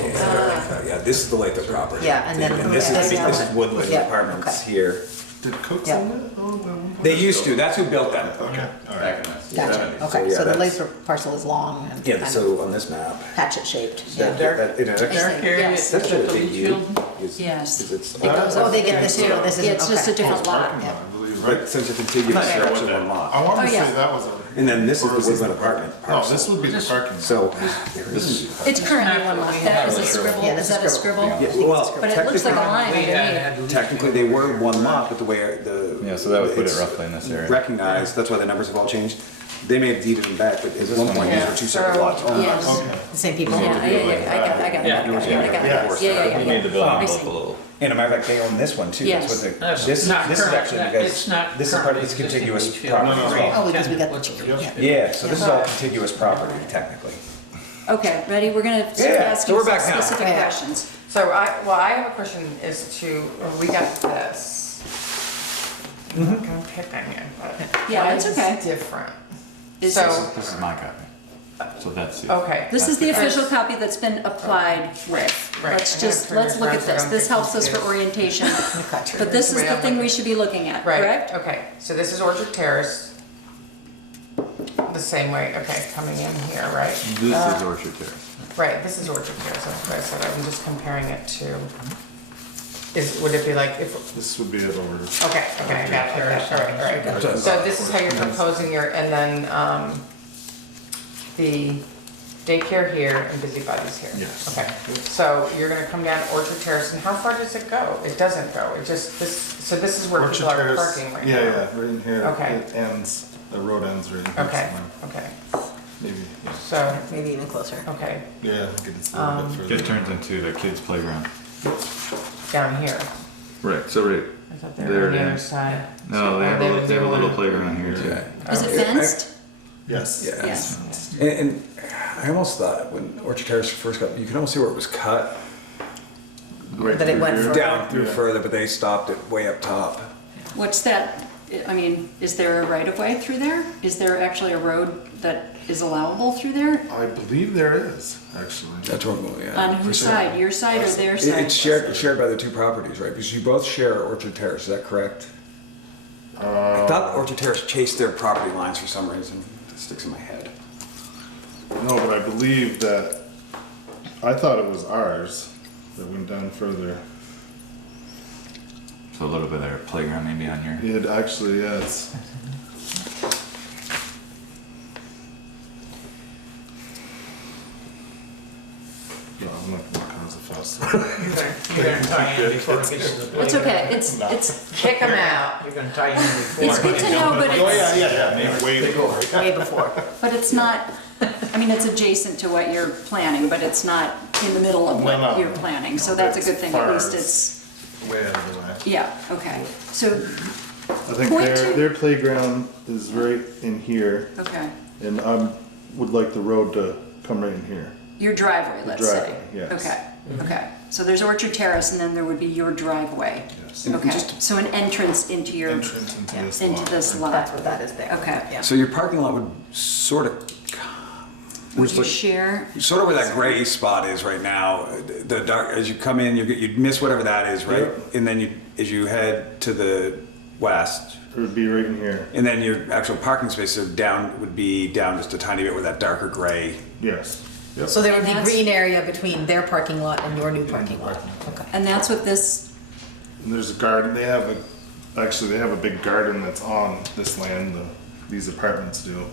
yeah, this is the Lathrop property. Yeah, and then this this is is- Woodlands yeah, Apartments okay. here. Did Cook's Yeah. own it? Oh, well, They used to, that's who built them. okay, all right. Back in the gotcha, 70s. okay, yeah, so the that's- Lathrop parcel is long and Yeah, kind of so on this map, hatchet shaped. that, Yeah. that, you know, Dark area, Yes. that's the a big leach U. field. is- Yes. is it's- It goes Oh, up they get there, this too. too, this is, Yeah, it's just a okay. different lot. Parking lot, I believe, Right, right? so it's a contiguous Okay. stretch of one I lot. want to Oh, say yeah. that was over here. And then this is Or the is this Woodland apartment No, parcel. this would be the parking lot. So, It's currently one lot, that is a scribble, Yeah, is this that a is scribble? yeah, well, But it looks like a line We underneath. had technically they were one lot, but the way the. Yeah, so that would put it it's roughly in this area. Recognized, that's why the numbers have all changed. They may have deeded them back, but at one point these were two separate Yeah, lots. so- owned. Yes. Okay. The same people? Yeah, I got it, I got it, I got it, Yeah. I got it. Yeah. We made the building I envelope see. a little. And a matter of fact, they own this one too. Yes. That's what That's this not is current, actually that- because it's not this is part of current its contiguous existing property. No, no, no. Oh, because we got What's the, it? yeah. Yeah, so this is all contiguous property technically. Okay, ready, we're gonna start Yeah, so asking we're some back now. specific Yeah. questions. So I have a question as to, we got this. I'm not gonna pick on you, but. Yeah, why that's is okay. this different? Is So- this- This is my copy. So that's it. Okay. This is the That's- official copy that's been applied with. Right, Let's I'm gonna just, turn let's this look around at so I this. don't This get helps us for confused. orientation. Gotcha. But this The is way the I'm thing we looking. should be looking at, Right, correct? okay, so this is Orchard Terrace. The same way, okay, coming in here, right? This is Orchard Terrace. Right, this is Orchard Terrace, that's what I said, I'm just comparing it to, would it be like, if, This would be it over. okay, I got it, all right. So this is how you're proposing your, and then, the daycare here and busybodies here? Yes. Okay, so you're gonna come down Orchard Terrace, and how far does it go? It doesn't go, it just, so this is where Orchard people are Terrace, parking right now? yeah, yeah, right in here. Okay. It ends, the road ends right in here Okay, somewhere. okay, Maybe, yeah. so, Maybe even closer. okay, Yeah, I think it's a little bit further. Just turns into the kids' playground. down here. Right, so right. I thought they There were on it the other is. side. No, they have They a, would they have a do little one. playground here too. Is it fenced? Yes. Yeah. Yes. And I almost thought when Orchard Terrace first got, you can almost see where it was cut Right That it through went here. further. down through Yeah. further, but they stopped it way up top. What's that, I mean, is there a right of way through there? Is there actually a road that is allowable through there? I believe there is, actually. That's what, yeah. On for whose sure. side, your side or their side? It's shared by the two properties, right? Because you both share Orchard Terrace, is that correct? I thought Orchard Terrace chased their property lines for some reason. That sticks in my head. No, but I believe that, I thought it was ours that went down further. So a little bit of their playground maybe on your. It actually, yeah, it's. No, I'm not gonna cause a fuss. You're gonna tie in before it gets to the playground. It's okay, it's, Kick them out. You're gonna tie in before. it's good to know, but Oh, yeah, it's, yeah, yeah, way before. Way before. but it's not, I mean, it's adjacent to what you're planning, but it's not in the middle of what No. you're planning, so that's a good thing, at least it's, Way out of the way. yeah, okay. So, I think Point their, to- their playground is right in here, okay, and I would like the road to come right in here. your driveway, let's say. driveway, yes. Okay, okay. So there's Orchard Terrace, and then there would be your driveway. Yes. And Okay, just- so an entrance into your, Entrance into this into lot. this That's lot. what that is there. Okay. Yeah. So your parking lot would sort of, Would you share? sort of where that gray spot is right now. The dark, as you come in, you'd miss whatever that is, right? And then as you head to the west, It would be right in here, and then your actual parking spaces would be down just a tiny bit where that darker gray. yes. Yep. So there would be And that's- green area between their parking lot and your new parking lot. Okay. And that's what this, And there's a garden, they have actually they have a big garden that's on this land, these apartments do.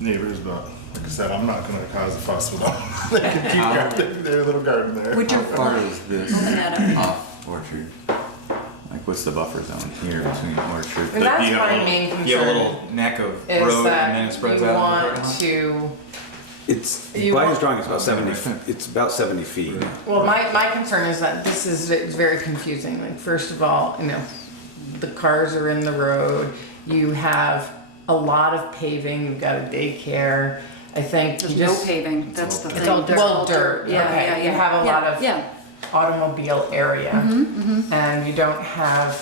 Neighbors, but like I said, I'm not gonna cause a fuss with them. They can keep their little garden there. would you, How far is this open that up. off Orchard? Like what's the buffer zone here between Orchard? And that's my main You have a concern, little neck of is road and then it that spreads you out. in the want parking lot? to It's, You by his want- drawing, it's about 70, it's about 70 feet. Well, my concern is that this is it's very confusing. Like, first of all, you know, the cars are in the road. You have a lot of paving. You've got a daycare. I think There's you no just paving, that's the thing. It's all dirt. well dirt. Yeah, Okay, yeah, you yeah. have a lot of Yeah, automobile area, and you don't have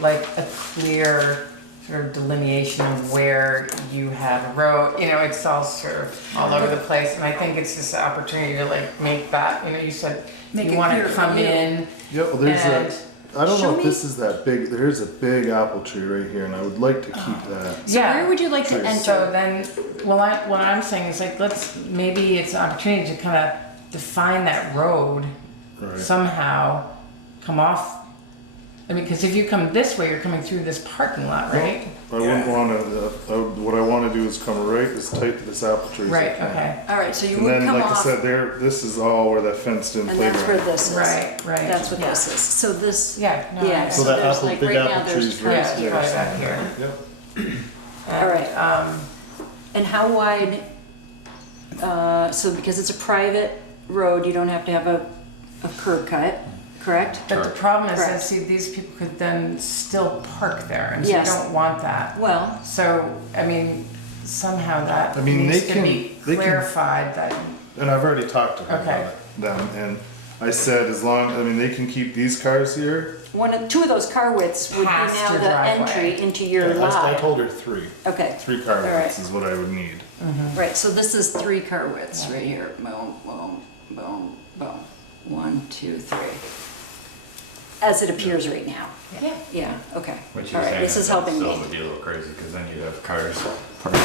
like a clear sort of delineation of where you have a road. You know, it's all sort of all over the place, and I think it's this opportunity to like make that. You know, you said Make you it want clear to for come you. in. Yeah, well, there's And- I don't Show know if me- this is that big. There's a big apple tree right here, and I would like to keep that. so where would you like to Sure. enter? So then, well, what I'm saying is like, maybe it's an opportunity to kind of define that road Right. somehow, come off. I mean, because if you come this way, you're coming through this parking lot, right? I wouldn't want to. What I want to do is come right as tight to this apple tree. as I Right, can. okay. All right, so you And would then, come like I off, said, this is all where that fenced-in and that's where playground. this is. Right, right. That's what Yeah. this is. So this, Yeah, no, yeah, So so that there's apple, like, big right now apple there's tree's right Yeah, it's there. probably back here. Yep. All right. And, and how wide, so because it's a private road, you don't have to have a curb cut, correct? but the problem is that, Correct. see, these people could then still park there, and so you Yes. don't want that. Well, So, I mean, somehow that I mean, needs they to be can- clarified that, And I've already talked to her Okay. about it, them, and I said as long, I mean, they can keep these cars here. two of those car widths would be Past now your the driveway. entry into your Yeah, I lot. told her three. Okay, Three car All right. widths is what I would need. right, so this is 3 car widths right here. Boom, boom, boom, boom. 1, 2, 3. As it appears right now. yeah. Yeah, okay. What All you're right, saying this is that helping still me. would be a little crazy, because then you'd have cars parked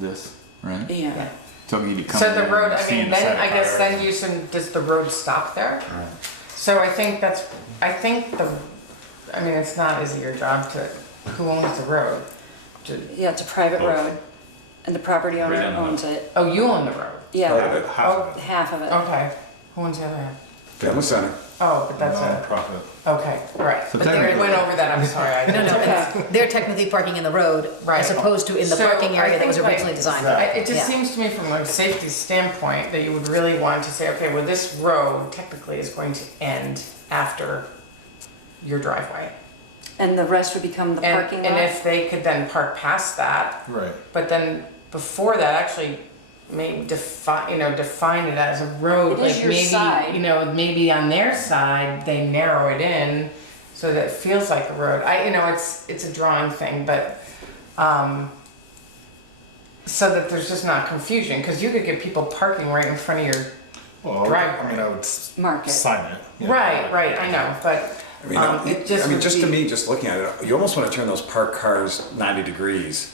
this, right? Yeah. So you'd be So coming the in road, and I seeing mean, the then side I guess car. then you should, does the road stop there? Right. So I think I mean, it's not, is it your job to, who owns the road? Yeah, it's a private Both. road, and the property owner Right on the- owns it. Oh, you own the road? Yeah, Part of it. Oh, half of it. okay. Who owns the other half? Family center. Oh, but that's it. Profit. Okay, right. So But they technically- went over that, I'm sorry. I No, no, didn't- it's- they're technically parking in the road Right. as opposed to in the So, parking I area that was think, like, originally designed. It just Yeah. seems to me from a safety standpoint that you would really want to say, okay, well, this road technically is going to end after your driveway. And the rest would become the parking lot? And if they could then park past that, Right. but then before that, actually maybe define it as a road. It is like your maybe, side. maybe on their side, they narrow it in so that it feels like a road. It's a drawing thing, but, so that there's just not confusion, because you could get people parking right in front of your, Well, Driveway. I mean, I would Mark it. sign it. Yeah. right, I know, but, I mean, it just would just to be- me, just looking at it, you almost want to turn those parked cars 90 degrees.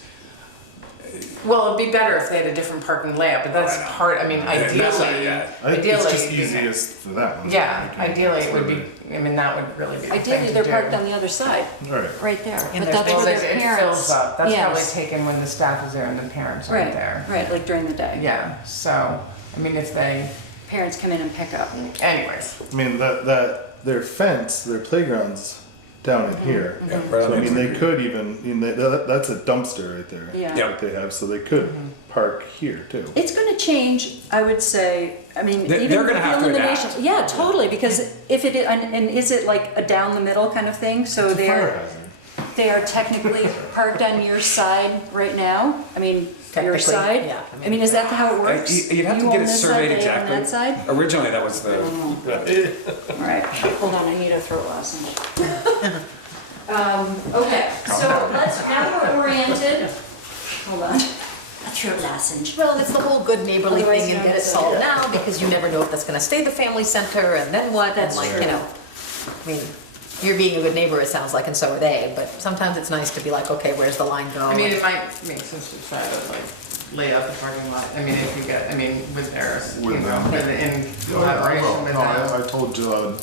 well, it'd be better if they had a different parking layout, but that's I know. part, I mean, That's not- ideally. yeah. I think it's just Ideally, easiest for them. Yeah, They can- ideally it would be, I mean, that would really be the thing Ideally, to they're do. parked on the other side, All right. right there. In But their that's Well, where it their it parents. fills up, that's probably Yes. taken when the staff is there and the parents aren't Right, there. right, like during the day. Yeah, so, I mean, if they, Parents come in and pick up. anyways, I mean, their fence, their playground's down in here. Yeah, right on So I the mean, they exit. could even, that's a dumpster right there. Yeah. Yeah. That they have, so they could park here too. It's gonna change, I would say, I mean, They're even gonna with the have to adapt. elimination. Yeah, totally, because if it, and is it like a down the middle kind of thing? So It's a fire they're, hazard. they are technically parked on your side right now? I mean, your Technically, side? yeah. I mean, is that how it works? You'd have to You get own it this side, surveyed they own exactly. that side? Originally, that was the, All right, hold on, I need a throat lesson. Okay, so let's, now we're oriented. Hold on. A throat lesson. Well, it's the whole good neighborly Otherwise thing you and don't get it say solved that. now because you never know if that's gonna stay the family center and then what, and That's like, true. you know. I mean, you're being a good neighbor, it sounds like, and so are they, but sometimes it's nice to be like, okay, where's the line go? I mean, it might make sense to try to like lay out the parking lot. I mean, if you get, I mean, with theirs, With them. in collaboration with No, them. I told Jill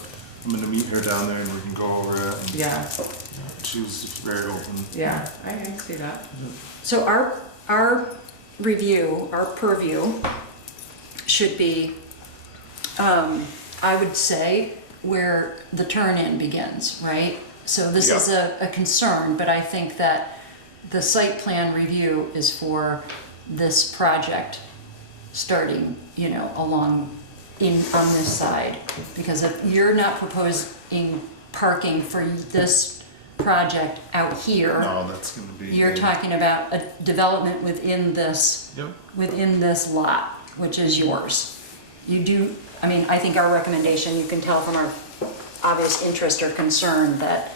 I'm gonna meet her down there and we can go over it. And Yeah, she was very open. yeah, I can see that. So our review, our purview should be, I would say, where the turn-in begins, right? So this is a concern, but I think that the site plan review is for this project starting, you know, along on this side. Because if you're not proposing parking for this project out here, No, that's gonna be. you're talking about a development within this, Yep. within this lot, which is yours. You do, I mean, I think our recommendation, you can tell from our obvious interest or concern that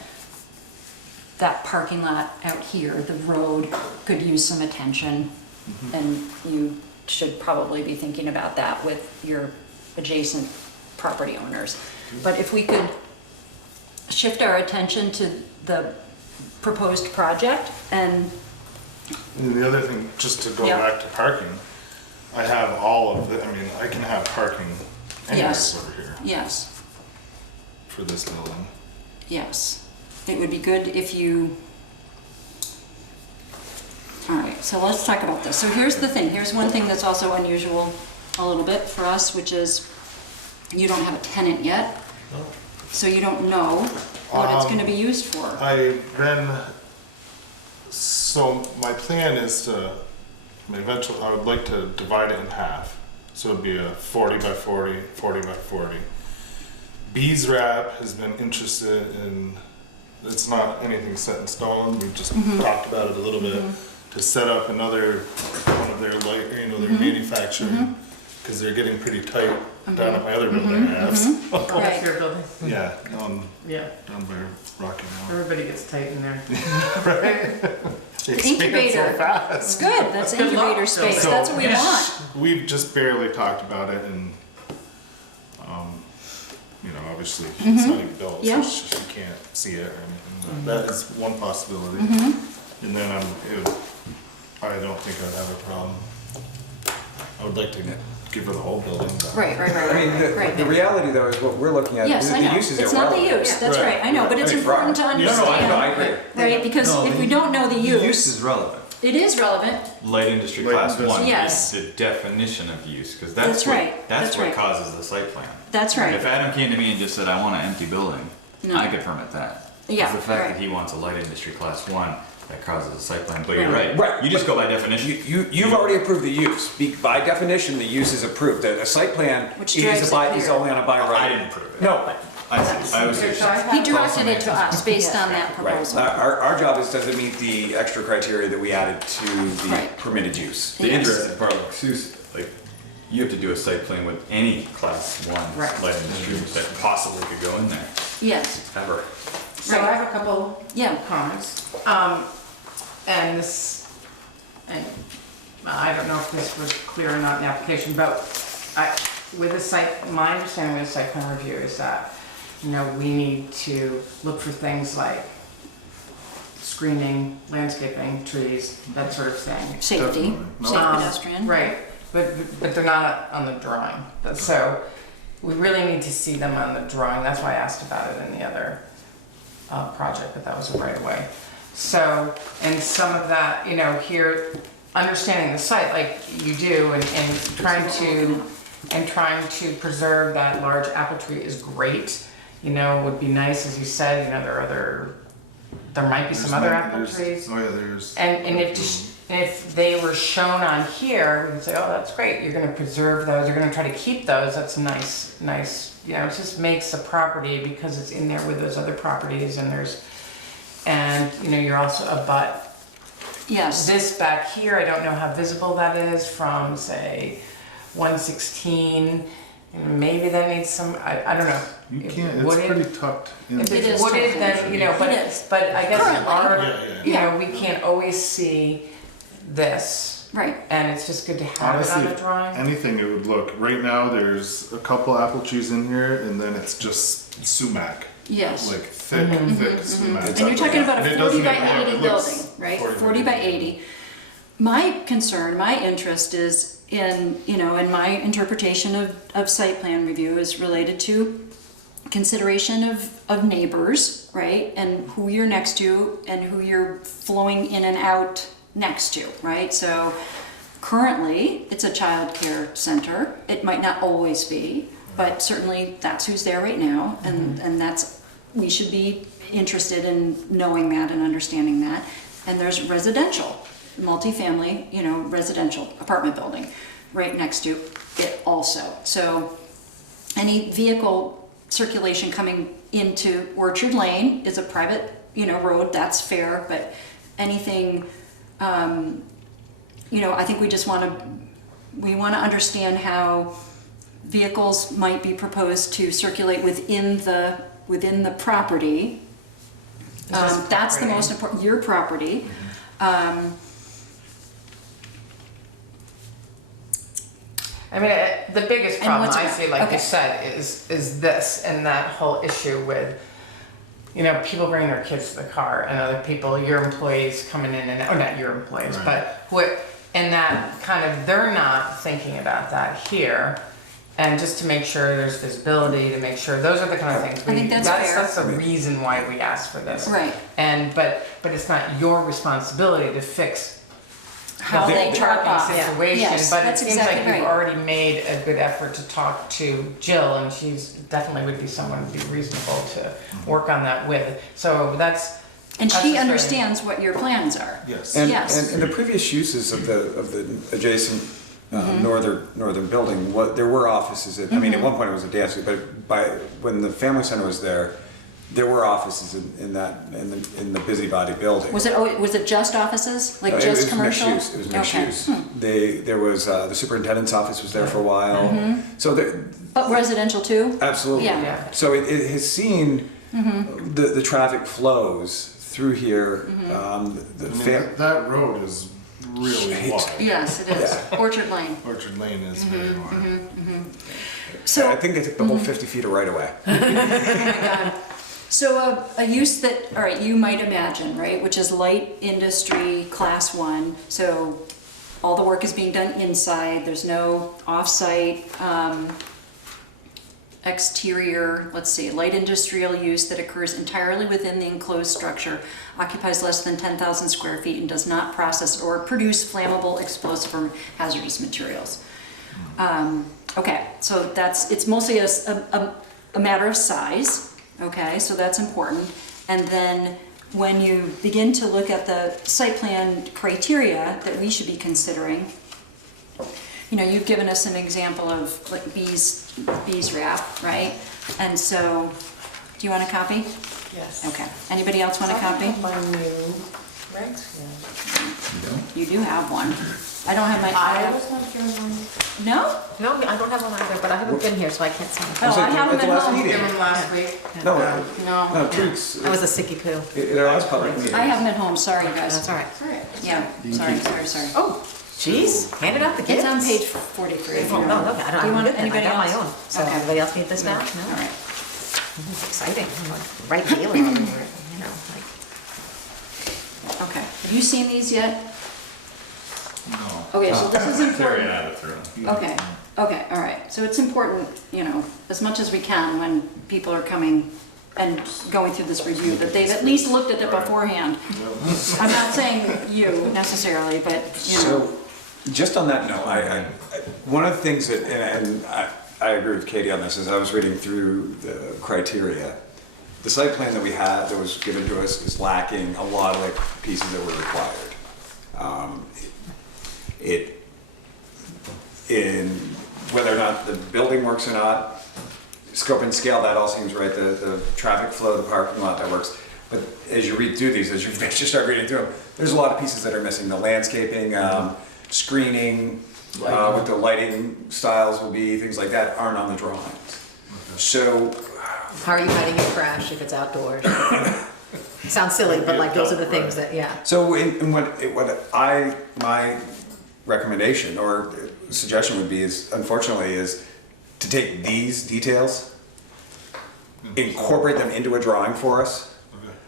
that parking lot out here, the road, could use some attention. And you should probably be thinking about that with your adjacent property owners. But if we could shift our attention to the proposed project and, And the other thing, just to go Yeah. back to parking, I have all of the, I mean, I can have parking anywhere Yes. over here yes, for this building. yes. It would be good if you, all right, so let's talk about this. So here's the thing, here's one thing that's also unusual a little bit for us, which is you don't have a tenant yet. So you don't know what it's gonna be used for. So my plan is to, eventually, I would like to divide it in half. So it'd be a 40 by 40, 40 by 40. Bees Wrap has been interested in, it's not anything set in stone, we've just talked about it a little bit, to set up another, one of their light, you know, their manufacturing, because they're getting pretty tight down at my other building I have. Oh, Right. that's your building? Yeah, Yeah, down by Rocky Mountain. everybody gets tight in there. They expand Incubator. so fast. Good, that's Good luck, incubator space, So- that's what we want. We've just barely talked about it, and you know, obviously it's not even built, so Yeah. it's just, you can't see it or anything. That is one possibility. And then I don't think I'd have a problem. I would like to give her the whole building back. Right. I mean, Right. the reality though is what we're looking at, Yes, I the know, uses it's are not the relevant. use, that's Right. right, I know, but it's I mean, for important to our- understand. I agree. Right, because No, if the- we don't know the Use use, is relevant. it is relevant, Light industry Light class industry. 1 Yes. is the definition of use, because That's that's what, right, that's that's what right. causes the site plan. that's right. If Adam came to me and just said, I want an empty building, No. I could permit that. Yeah, It's the fact right. that he wants a light industry class 1 that causes a site plan, but you're Right. right. Right, You just go by definition. You've already approved the use. By definition, the use is approved. The site plan Which is drives it is here. only on a by right. I didn't approve it. No, I see. I was just. He directed it to us based on that right. proposal. Our job is, does it meet the extra criteria that we added to the Right. permitted use? The Yes. interesting part, like Sue's, like, you have to do a site plan with any class 1 Right. light industry that possibly could go in there, Yes, ever. So I have a couple yeah, comments. And this, and I don't know if this was clear or not in the application, but with the site, my understanding of the site plan review is that, you know, we need to look for things like screening, landscaping, trees, that sort of thing. safety, No. safe pedestrian. Right, but they're not on the drawing. So we really need to see them on the drawing. That's why I asked about it in the other project, but that was a right away. So, and some of that, you know, here, understanding the site like you do and trying to preserve that large apple tree is great. You know, it would be nice, as you said, you know, there might be some other apple trees. Oh yeah, there's. And if they were shown on here, we can say, oh, that's great, you're gonna preserve those, you're gonna try to keep those, that's nice, you know, it just makes the property, because it's in there with those other properties and, you know, you're also abut. Yes, This back here, I don't know how visible that is from, say, 116, maybe that needs some, I don't know. You If can't, it's wooded- pretty tucked in. If It it's is wooded, tucked then, you know, It is. but I guess Currently. our, Yeah. you know, we can't always see this, right, and it's just good to have it Honestly, on the drawing. anything it would look. Right now, there's a couple apple trees in here, and then it's just sumac, yes. like thick, thick sumac. And you're talking about And a it 40 doesn't by even look- 80 it looks building, right? 40 by 40 by 80. 80. My concern, my interest is in, you know, in my interpretation of site plan review is related to consideration of neighbors, right? And who you're next to and who you're flowing in and out next to, right? So currently, it's a child care center. It might not always be, but certainly that's who's there right now. And that's, we should be interested in knowing that and understanding that. And there's residential, multifamily, you know, residential apartment building. right next to it also. So any vehicle circulation coming into Orchard Lane is a private, road, that's fair, but anything, I think we just we want to understand how vehicles might be proposed to circulate within the property. That's the most important, your property. I mean, the biggest And problem what's I around? see, like Okay. you said, is this and that whole issue with, people bringing their kids to the car and other people, your employees coming in and, or not your employees, but and that kind of, they're not thinking about that here. And just to make sure there's visibility, to make sure, those are the kind of things. I think that's fair. That's the reason why we asked for this. Right. But it's not your responsibility to fix How the they whole drop parking off. situation, Yes, but it that's seems exactly like right. you've already made a good effort to talk to Jill, and she's definitely would be someone who'd be reasonable to work on that with. So that's. And that's she just very- understands what your plans are. Yes. And, Yes. and the previous uses of the adjacent northern building, there were offices. I mean, at one point it was a dance, but when the family center was there were offices in the busybody building. Was it just offices, like No, just it was commercial? Mixed use. It was mixed Okay. use. There was the superintendent's office was there for a while. So But residential too? absolutely. Yeah. So it has seen the traffic flows through here. That road is really wide. Yes, it is. Orchard Lane. Orchard Lane is very wide. So, I think they took the whole 50 feet of right away. oh my God. So a use that, all right, you might imagine, right, which is light industry, class 1. So all the work is being done inside. There's no off-site exterior, let's see, light industrial use that occurs entirely within the enclosed structure, occupies less than 10,000 square feet, and does not process or produce flammable, explosive, or hazardous materials. Okay, so it's mostly a matter of size, okay, so that's important. And then when you begin to look at the site plan criteria that we should be considering, you've given us an example of like bees wrap, right? And so, do you want a copy? Yes. Okay. Anybody else want a copy? My new regs, yeah. You do have one. I don't have my. I was not given one. No? No, I don't have one either, but I haven't been here, so I can't see. Oh, I have them At the at last home. meeting. Given them last week. No, No. tweaks. I was a sicky poo. At our last public meeting. I have them at home. Sorry, you guys. That's all right. All right. Yeah. Sorry. Oh, jeez, hand it out the kids. It's on page 43. if you Oh, want. no, okay, I don't, Do you I'm want good then. anybody I got my else? own. So Okay. everybody else need this now? All No? right. It's exciting. I'm like, right daily over it, like. Okay. Have you seen these yet? No. Okay, so this is Terry important. and I had it through. Okay, all right. So it's important, as much as we can when people are coming and going through this review, that they've at least looked at it beforehand. I'm not saying you necessarily, but, So, just on that note, I one of the things that, and I agree with Katie on this, as I was reading through the criteria, the site plan that we had that was given to us is lacking a lot of the pieces that were required. In whether or not the building works or not, scope and scale, that all seems right. The traffic flow, the parking lot, that works. But as you read through these, as you start reading through them, there's a lot of pieces that are missing. The landscaping, screening, what the lighting styles will be, things like that aren't on the drawings. So, How are you hiding your trash if it's outdoors? Sounds silly, but like those are the things that, yeah. so my recommendation or suggestion would be unfortunately is to take these details, incorporate them into a drawing for us.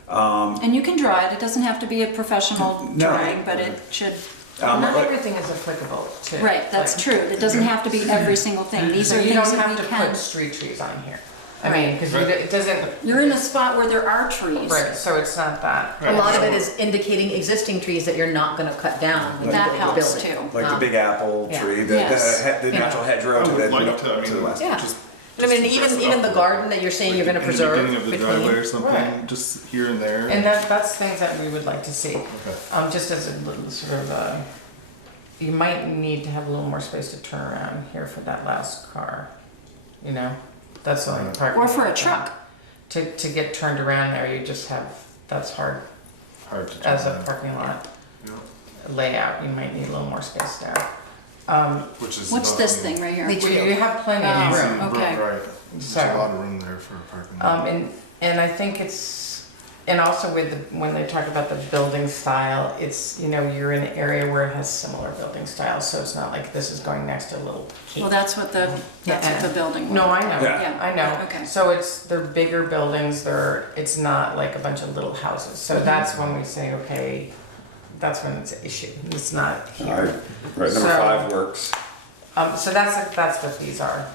and you can draw it. It doesn't have to be a professional No. drawing, but it should. Not but- everything is applicable to. Right, that's like- true. It doesn't have to be every single thing. These So are you things don't that have we to can. put street trees on here. I mean, because it doesn't, You're in a spot where there are trees. right, so it's not that. A lot of it is indicating existing trees that you're not gonna cut down. when you That build the helps building. too. Like the big apple yeah. tree, Yes. the natural hedgerow I to would the, like to, I to the mean, west. Yeah. just. I mean, just dress it even up the a garden that you're saying you're gonna in preserve the beginning of the driveway or between. something, Right. just here and there. And that's things that we would like to see, Okay. just as a little sort of you might need to have a little more space to turn around here for that last car, you know? That's the only part. Or for a truck. To get turned around there, you just have, that's hard Hard to as a turn. parking lot Yeah. layout, you might need a little more space there. Which is What's this nothing- thing right here? You have plenty Oh. of Easy room. Okay. Right. There's So- a lot of room there for a parking lot. And I think it's, and also with the, when they talk about the building style, it's, you know, you're in an area where it has similar building styles, so it's not like this is going next to a little cake. Well, that's what the building was. No, I know, Yeah. I know. Okay. So they're bigger buildings, it's not like a bunch of little houses. So that's when we say, okay, that's when it's an issue. It's not All right, here. right, number So- 5 works. So that's what these are.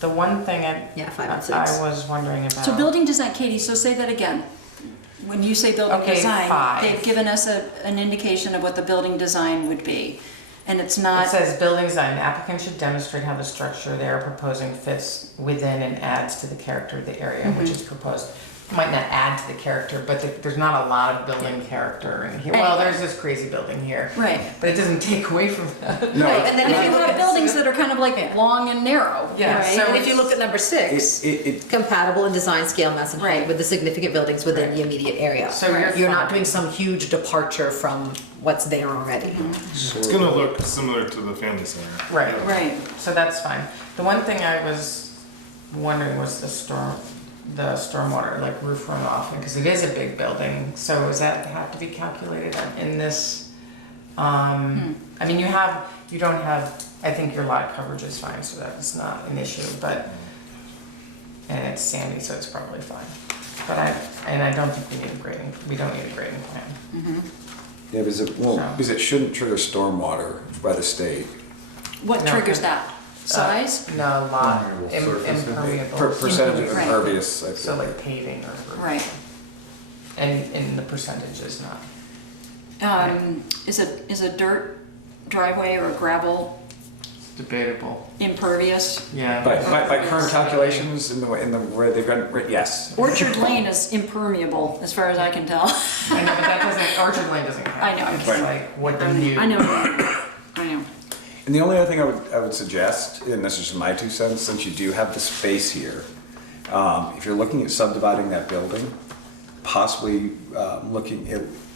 The one thing Yeah, 5 and 6. I was wondering about. So building design, Katie, so say that again. When you say building Okay, design, 5. they've given us an indication of what the building design would be. And it's It not, says building design, the applicant should demonstrate how the structure they are proposing fits within and adds to the character of the area which is proposed. Might not add to the character, but there's not a lot of building character in here. Well, there's this crazy building here. right. But it doesn't take away from that. No, Right, and then if you have buildings that are kind of like long and narrow, Yeah, right? so And if you look at number 6, it, compatible in design, scale, mass, and height Right. with the significant buildings within Right. the immediate area. So you're not fine. doing some huge departure from what's there already. It's gonna look similar to the family center. Right, Right. so that's fine. The one thing I was wondering was the stormwater, like roof runoff, because it is a big building, so does that have to be calculated in this? I mean, you don't have, I think your lot coverage is fine, so that's not an issue, but, and it's sandy, so it's probably fine. But I don't think we don't need a grading plan. yeah, because it shouldn't trigger stormwater by the state. What No, triggers okay. that? Size? No, lot, Permeable surface. impermeable. Percentage of Right. impervious, I So feel. like paving or. Right. And the percentage is not. Is a dirt driveway or gravel Debatable. impervious? Yeah. By current calculations, in the way they've got, yes. Orchard Lane is impermeable, as far as I can tell. I know, but that doesn't, Orchard Lane doesn't count. I know, I'm It's kidding. like, what do you? I know that. I know. And the only other thing I would suggest, and this is just my 2 cents, since you do have the space here, if you're looking at subdividing that building, possibly looking,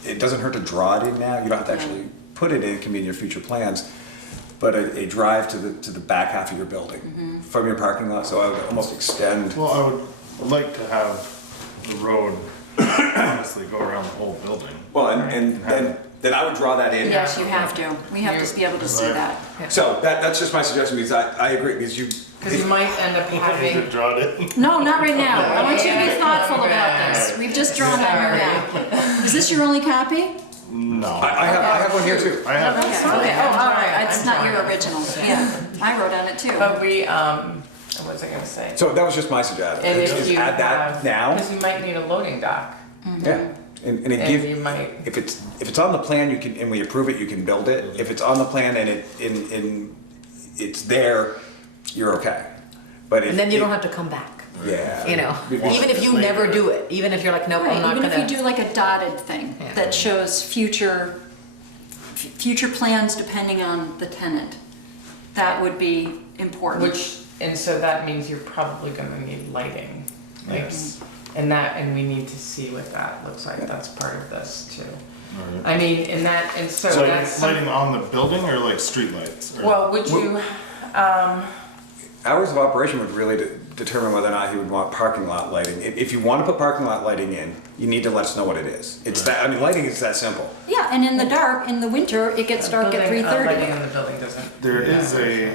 it doesn't hurt to draw it in now, you don't have to actually put it in, it can be in your future plans, but a drive to the back half of your building from your parking lot, so I would almost extend. Well, I would like to have the road honestly go around the whole building. Well, and then I would draw that in. Yes, you have to. We have to be able to see that. So that's just my suggestion, because I agree, because Because you might end up having. Draw it. No, not right now. I want you to be thoughtful about this. We've just drawn on your map. Is this your only copy? No. I have one here too. I have. Okay, oh, all right, it's not your original, yeah. I wrote on it too. But what was I gonna say? So that was just my suggestion, And if is you add that now. Because you might need a loading dock. Yeah, and it And give, you might, if it's on the plan, you can, and we approve it, you can build it. If it's on the plan and it's there, you're okay. But if And then you don't have to come back, Yeah. you know? Even if you never do it, even if you're like, nope, I'm Right, not even gonna. if you do like a dotted thing Yeah. that shows future plans depending on the tenant, that would be important. and so that means you're probably gonna need lighting. Like, Yes. and we need to see what that looks like. That's part of this too. I mean, and so So that's. lighting on the building or like street lights? Or- Well, would you, Hours of operation would really determine whether or not he would want parking lot lighting. If you want to put parking lot lighting in, you need to let us know what it is. It's that, I mean, lighting is that simple. Yeah, and in the dark, in the winter, it gets dark at lighting 3:30. in the building doesn't. There is a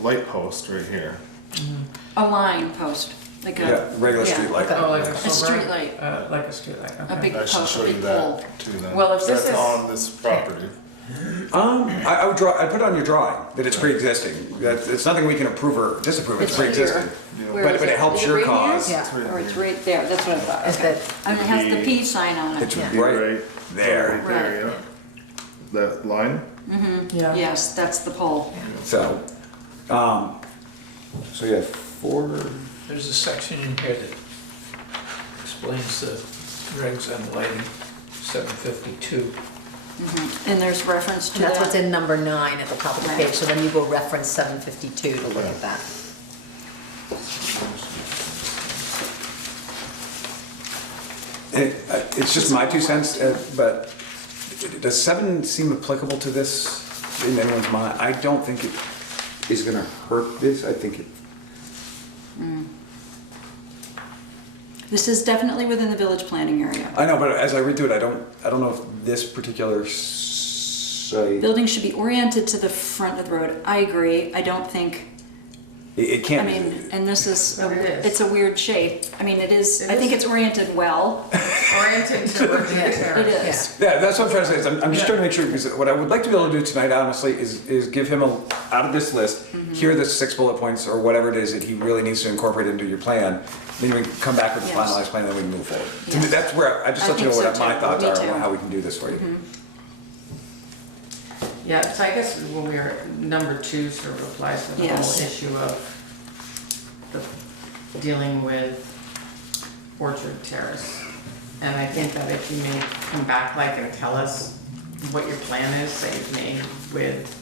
light post right here. A line post, like Yeah, a, regular yeah. street light. Oh, like a street silver- light. Like a street light, a okay. big I should post, show a you big pole. that too then. Well, if this That's is- on this property. I would draw, I'd put it on your drawing that it's pre-existing. It's nothing we can approve or disapprove, it's It's here. pre-existing. Where But is it helps Is your right here? cause. Yeah. Or it's right there, that's what I thought. Is Okay. that, And it has the P sign on it. It's Yeah. right there. Right there, yeah. That line? Yeah. Yes, that's the pole. So, so yeah, 4, There's a section in here that explains the regs on lighting, 752. And there's reference to And that's what's that. in number 9 at the top of the Right. page, so then you go reference 752 to look at that. It's just my 2 cents, but does 7 seem applicable to this in anyone's mind? I don't think it is gonna hurt this, I think it, This is definitely within the village planning area. I know, but as I read through it, I don't know if this particular site, Buildings should be oriented to the front of the road. I agree. I don't think, it I can't mean, be. and this is, But it is. it's a weird shape. I mean, it is, It I think is. it's oriented well. Oriented to Virginia It Terrace. is. Yeah, that's what I'm trying to say, is I'm just Yeah. trying to make sure, because what I would like to be able to do tonight, honestly, is give him out of this list, here are the 6 bullet points, or whatever it is that he really needs to incorporate into your plan, then we can come back with the Yes. finalized plan, and then we can move forward. To me, Yes. that's where, I just I let you know think what so my too. thoughts Me are, too. on how we can do this for you. Yeah, so I guess when we were, number 2 sort of applies to the whole Yes. issue of dealing with Orchard Terrace. And I think that if you may come back like and tell us what your plan is that you've made with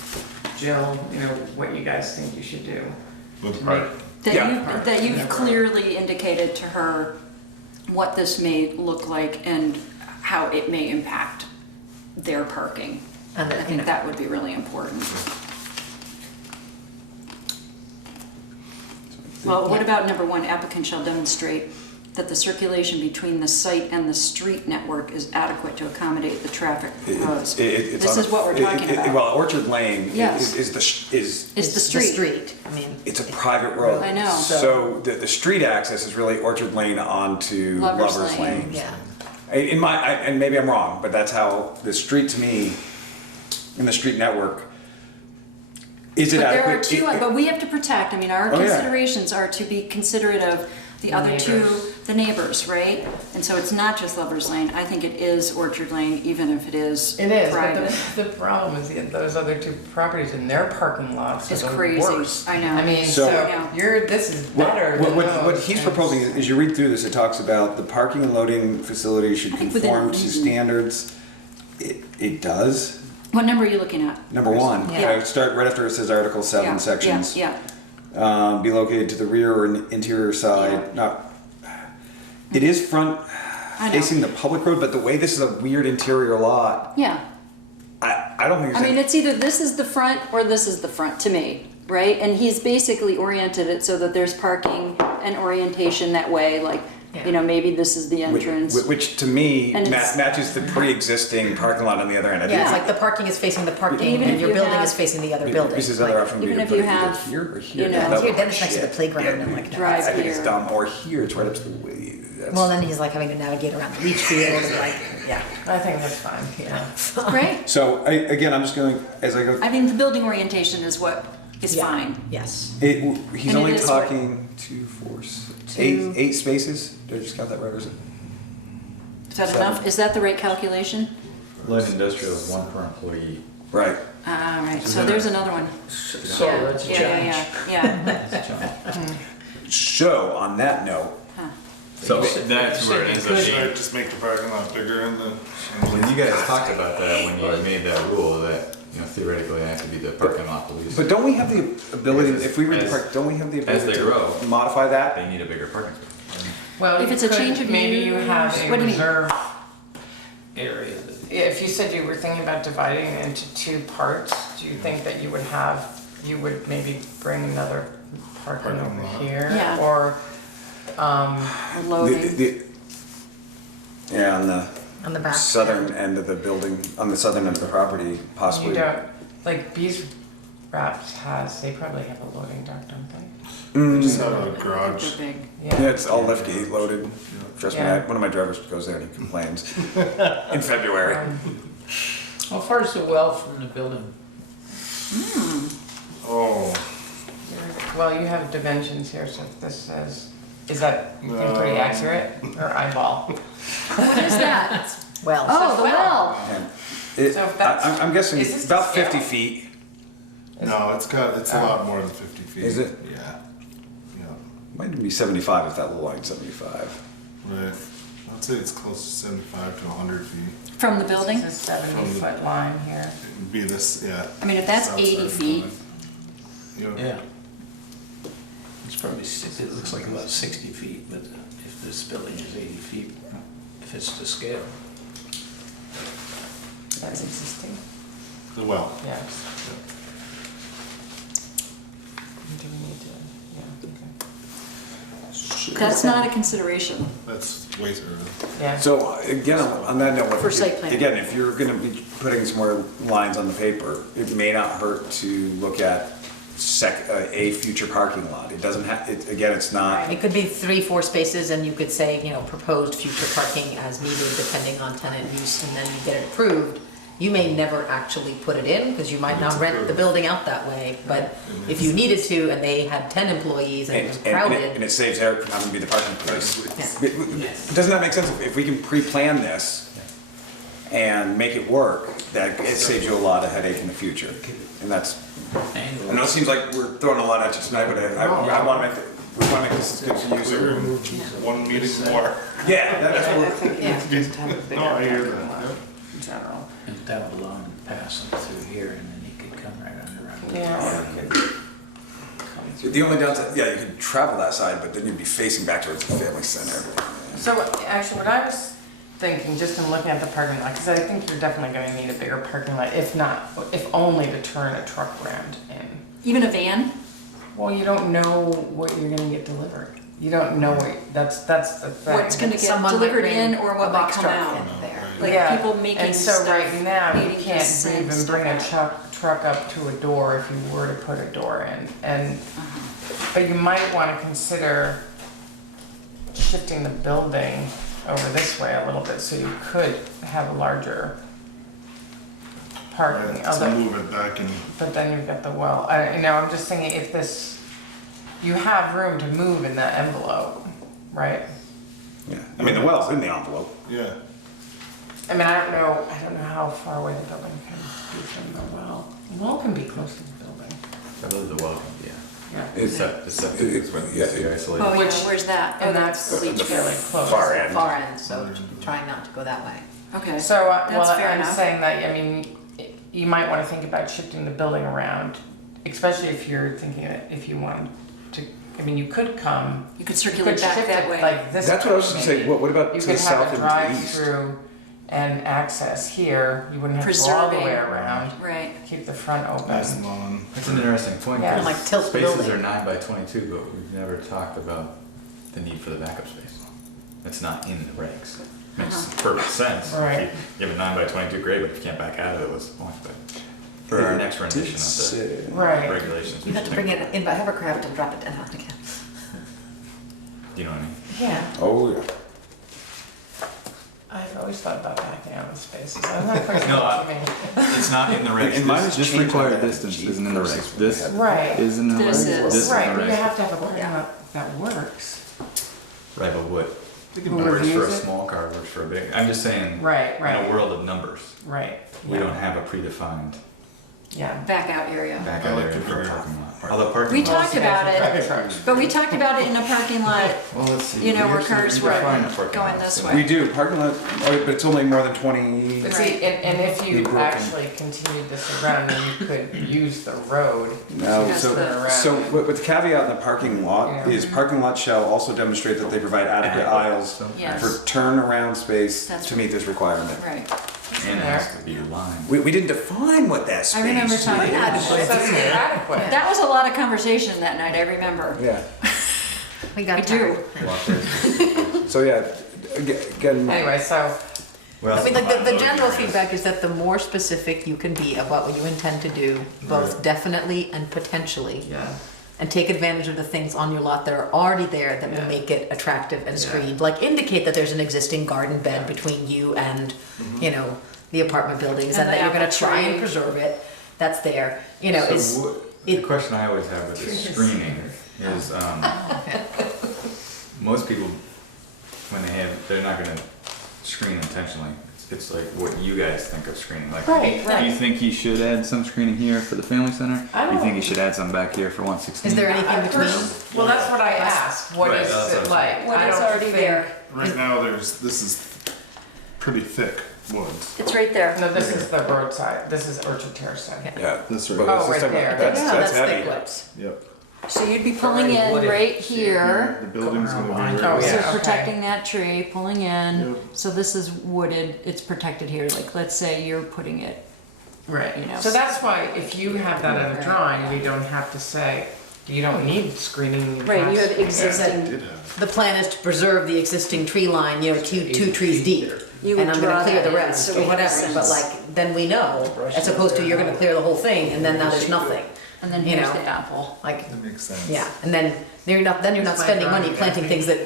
Jill, you know, what you guys think you should do. With to park. make- That Yeah. you, that you've Yeah. clearly indicated to her what this may look like and how it may impact their parking. And I think that would be really important. Well, what about number 1, applicant shall demonstrate that the circulation between the site and the street network is adequate to accommodate the traffic flows? It's This on is what we're talking about. Well, Orchard Lane Yes. is It's the street. I mean, it's a private road. I know. So the street access is really Orchard Lane onto Lovers Lovers Lane. Lane. yeah. In my, and maybe I'm wrong, but that's how the street to me, in the street network, is it But there adequate? are two, but we have to protect, I mean, our Oh, yeah. considerations are to be considerate of the other two, Neighbors. the neighbors, right? And so it's not just Lovers Lane, I think it is Orchard Lane, even if it is It is, but private. the problem is that those other 2 properties in their parking lots It's are the crazy. worst. I know. I mean, So- so this is better than What those. he's And- proposing is you read through this, it talks about the parking and loading facilities should I think within conform to reason. standards. It does. What number are you looking at? Number 1, Yeah. start right after it says Article 7 Yeah, sections. Yeah, Be located to the rear or interior side, it is front I know. facing the public road, but the way this is a weird interior lot, yeah. I don't think I there's mean, it's either this is the front or this is the front to me, right? And he's basically oriented it so that there's parking and orientation that way, like, you know, maybe this is the entrance. which to me And it's- matches the pre-existing parking lot on the other end. I Yeah, think it's like the parking is facing the parking Even and if your you building have- is facing the other building. This is other option would be Even to if put you it either have, here or here. you know- That Here, would then look it's next to the shit. playground, I'm like, no. Drive I think it's here. dumb. Or here, it's right up to the way. That's, Well, then he's like having to navigate around the leach field and like, yeah. I think that's fine, yeah. Great. so again, I'm just going as I go. I think the building orientation is what is Yeah. fine. Yes. He's And it only is what- talking 2, 4, 6, Two. eight spaces. Did I just count that right? Or is it? Is that 7. enough? Is that the right calculation? Light industrial is 1 per employee. Right. All right, so there's another one. So Yeah, that's a yeah, challenge. yeah. So on that note, So that's where it ends up Should I being. just make the parking lot bigger and then? When you guys talked about that, when you made that rule, that, you know, theoretically it has to be the parking lot police. but don't we have the ability? As- If we read the as- park, don't we have the as ability they grow. to modify that? They need a bigger parking space. Well, If you it's a could- change of maybe you have use, a what do you mean? reserve. Area that. If you said you were thinking about dividing it into 2 parts, do you think that you would maybe bring another parking Parking over lot. here? Yeah. Or, Or loading. Yeah, on the On the back. southern end of the building, on the southern end of the property, possibly. you don't, like Bees Wraps they probably have a loading dock, don't they? We just have a garage. They're big. Yeah, it's all lift gate loaded. Trust me, Yeah. one of my drivers goes there and he complains in February. How far is the well from the building? Oh, Well, you have dimensions here, so if this says, is that you think pretty No. accurate or eyeball? What is that? Well. Oh, the well. And it, So if that's- I'm guessing is this about the 50 scale? feet. no, it's a lot more than 50 feet. Is it? Yeah. Yeah, Might even be 75 if that little line's 75. right. I'd say it's close to 75 to 100 feet. From the building? It's a 70-foot line here. It'd be this, yeah. I mean, if that's south 80 side of the feet. building. Yeah. It's probably, it looks like about 60 feet, but if this building is 80 feet, if it's to scale. That's existing. The well. Yeah. Do we need to, yeah, okay. That's not a consideration. That's way too early. Yeah. So again, on that note, For site plan. again, if you're gonna be putting some more lines on the paper, it may not hurt to look at a future parking lot. It doesn't have, again, it's not, It could be 3-4 spaces, and you could say, you know, proposed future parking as needed depending on tenant use, and then you get it approved. You may never actually put it in, because you might not rent the building out that way, but if you needed to, and they had 10 employees and it was and crowded. it saves Eric from having to be the parking place. Yeah. Doesn't that make sense? If we can pre-plan this and make it work, that it saves you a lot of headache in the future. And that's, I know it seems like we're throwing a lot at you tonight, but I wanna make, we wanna make this good for you, We so. removed one meeting more. Yeah, that's I what think you Yeah. just have a bigger No, I hear parking that, lot yeah. in general. And that would allow him to pass them through here, and then he could come right under. Yeah, or it could come through. the only downside, yeah, you could travel that side, but then you'd be facing back towards the family center. So actually, what I was thinking, just in looking at the parking lot, because I think you're definitely gonna need a bigger parking lot, if not, if only to turn a truck around in. Even a van? Well, you don't know what you're gonna get delivered. You don't know what, that's the thing. What's gonna get Someone might delivered bring in or a what might box come truck out? in there. Like Yeah, people making and so stuff, right now, you needing to can't send even stuff bring a out. truck up to a door if you were to put a door in. And, but you might wanna consider shifting the building over this way a little bit, so you could have a larger parking. Let's Although, move it back and but then you've got the well, I'm just thinking if this, you have room to move in that envelope, right? Yeah, I mean, the well's in the envelope. yeah. I mean, I don't know how far away the building can be from the well. The well can be close to the building. I believe the well, yeah. Yeah. The septic is when it needs to be isolated. Oh, yeah, Which- where's that? Oh, And that's the leach fairly field. close. Far end. Far end, so trying not to go that way. Okay. So, That's fair I'm enough. saying that, I mean, you might want to think about shifting the building around, especially if you're thinking that if you want to, I mean, you could come. You could You circulate could back shift that it way. like this. That's what I was gonna say, maybe. what about You to the could south have a and to the east? drive-through and access here. You wouldn't have to go all the Preserving. way around. Right. Keep the front Nice open. lawn. That's an interesting point, Yeah. because Like tilt the spaces building. are 9 by 22, but we've never talked about the need for the backup space. It's not in the regs. Makes perfect sense. Right. You have a 9 by 22, great, but if you can't back out of it, what's the point? But for our next rendition of the Right. regulations. we You have should to bring think it in by hovercraft and drop it down again. Do you know what I mean? Yeah. Oh, yeah. I've always thought about backing out of spaces. I'm not quite sure No, what you mean. It's not in the regs. And mine is This changed required like that. distance isn't in the regs. This Right. is in the This regs. is. This Right, in but the you regs. have to have a parking lot that works. Right, but what Who works for a reviews it? small car works for a big, I'm just saying, Right, in right, a world of numbers, right. we yeah. don't have a predefined Yeah. Back out area. back I out like area the for a rear. parking lot. Although parking We lots- talked about it, Trucks. but we talked about it in a parking lot, Well, let's see. you know, where Here's the- cars you were define a parking going lot, this so- way. We do, parking lot, oh, but it's only more than 20. But see, and if Be you broken. actually continued this around, then you could use the road. No, Just so, turn around. so with the caveat in the parking lot Yeah. is parking lot shall also demonstrate that they provide adequate aisles Yes. for turnaround space That's to meet this requirement. Right. And it has to be aligned. We didn't define what that space I remember talking about It says adequate. That was a lot of conversation that night, I remember. Yeah, We got I do. Walkways. so yeah, again, Anyway, so, Well, I mean, like, the loading general areas. feedback is that the more specific you can be about what you intend to do, both definitely and potentially, yeah, and take advantage of the things on your lot that are already there that will Yeah. make it attractive and Yeah. screened, like indicate that there's an existing garden bed between you and, you know, the apartment buildings, and And that the you're gonna apple try and tree. preserve it, that's there, you know, So it's, the it- question I always have with this screening is, most people, when they have, they're not gonna screen intentionally. It's it's like what you guys think of screening. Like, Right, do right. you think he should add some screening here for the family center? I Do you don't- think he should add some back here for 116? Is there anything between? Well, that's what I asked. What Right, is that's what it I'm like? What I is don't already think- there? Right now, this is pretty thick woods. It's right there. No, this is the roadside. This is Orchard Terrace side. Yeah. That's right. But Oh, it's just right there. That's, Yeah, that's thick heavy. lips. Yep. So you'd be pulling in right here. The building's gonna be Behind- right. Oh, So yeah, okay. protecting that tree, pulling in, Yep. so this is wooded, it's protected here, like, let's say you're putting it, Right. You know. So that's why if you have that in a drawing, we don't have to say, you don't need screening. right, you have Did existing, have. The plan is to preserve the existing tree line, you know, two trees deep. you And would I'm draw gonna clear that the in, rest so or we have a whatever, but sense. like, then we know, as opposed to you're gonna clear the whole thing and then now there's nothing. And then you here's know. the apple. Like, That makes sense. yeah, and then you're not spending money planting things that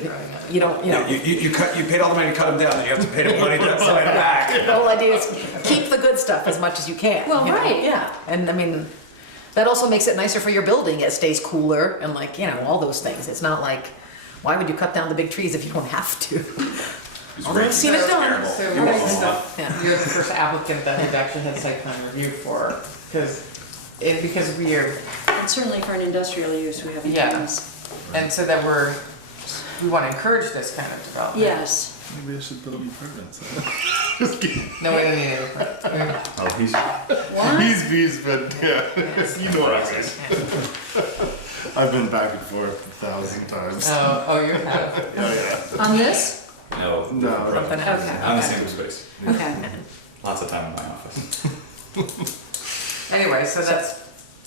you don't, you know. You paid all the money to cut them down, then you have to pay the money to plant them back. The whole idea is keep the good stuff as much as you can. Well, you know? right. Yeah, and I mean, that also makes it nicer for your building. It stays cooler and like, you know, all those things. It's not like, why would you cut down the big trees if you don't have to? Although I've seen it done. So You won't. Yeah. you're the first applicant that we've actually had site plan review for, because we are, And certainly for an industrial use, we haven't Yeah. done this. and so that we want to encourage this kind of development. Yes, Maybe I should build apartments. No, we don't need any. Oh, he's what? He's been, yeah, you know what I mean. I've been back and forth 1,000 times. Oh, you have. Yeah, On this? no, No. Something else. Okay. on the same space. Okay, Lots of time in my office. Anyway, so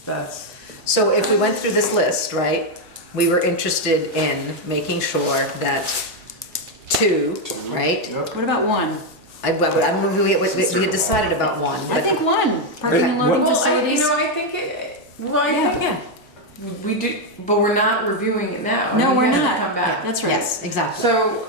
that's, So if we went through this list, right, we were interested in making sure that 2, right? Yep. what about one? I don't know if we had decided about 1, I but think one, parking and What- loading well, facilities. I think I Yeah. think we do, but we're not reviewing it now. No, We we're have to not. Come back. That's right. yes, exactly. So,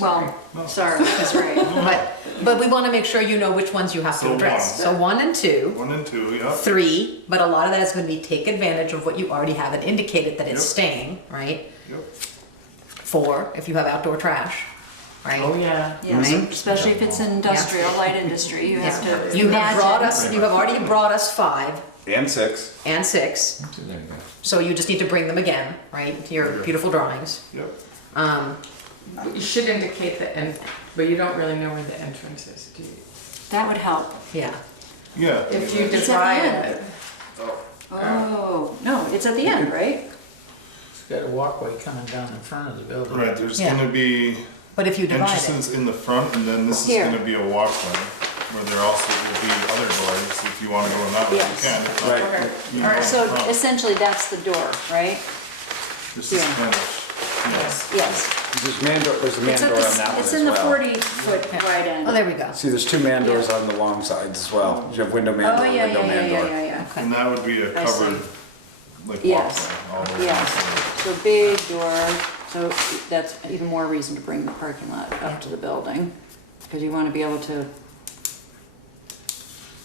Well, sorry, that's right. But we want to make sure you know which ones you have to So address. one. So 1 and 2. 1 and 2, yep. 3, but a lot of that is going to be take advantage of what you already have and indicated that it's Yep. staying, right? Yep. 4, if you have outdoor trash, right? oh yeah. Yes, Mhm. especially if it's industrial, light industry, you have Yeah. to You have brought imagine. us, you have already brought us 5 And 6. and 6, There you go. so you just need to bring them again, right? To your beautiful drawings. Yep. But you should indicate the end, but you don't really know where the entrance is, do you? That would help. Yeah. Yeah. If you It's at the divide end. it. Oh, no, it's at the end, right? It's got a walkway coming down in front of the building. Right, there's Yeah. gonna be But if you divide it, entrances in the front, and then this is Here. gonna be a walkway, where there also will be other doors, if you wanna go in that way, you Yes. can. If not, Right. Okay, you all right. go in So front. essentially, that's the door, right? This is yeah. kind of, Yes. Yes. There's a man door It's on at that the, one it's as in the well. 40-foot right oh, end. there we go. See, there's 2 man doors Yeah. on the long sides as well. You have window man Oh, door, yeah, window yeah, man yeah, door. yeah, yeah. and that would be a I see. covered, like, Yes. walkway. all over Yes, the place. so big door, so that's even more reason to bring the parking lot up to the building, because you want to be able to,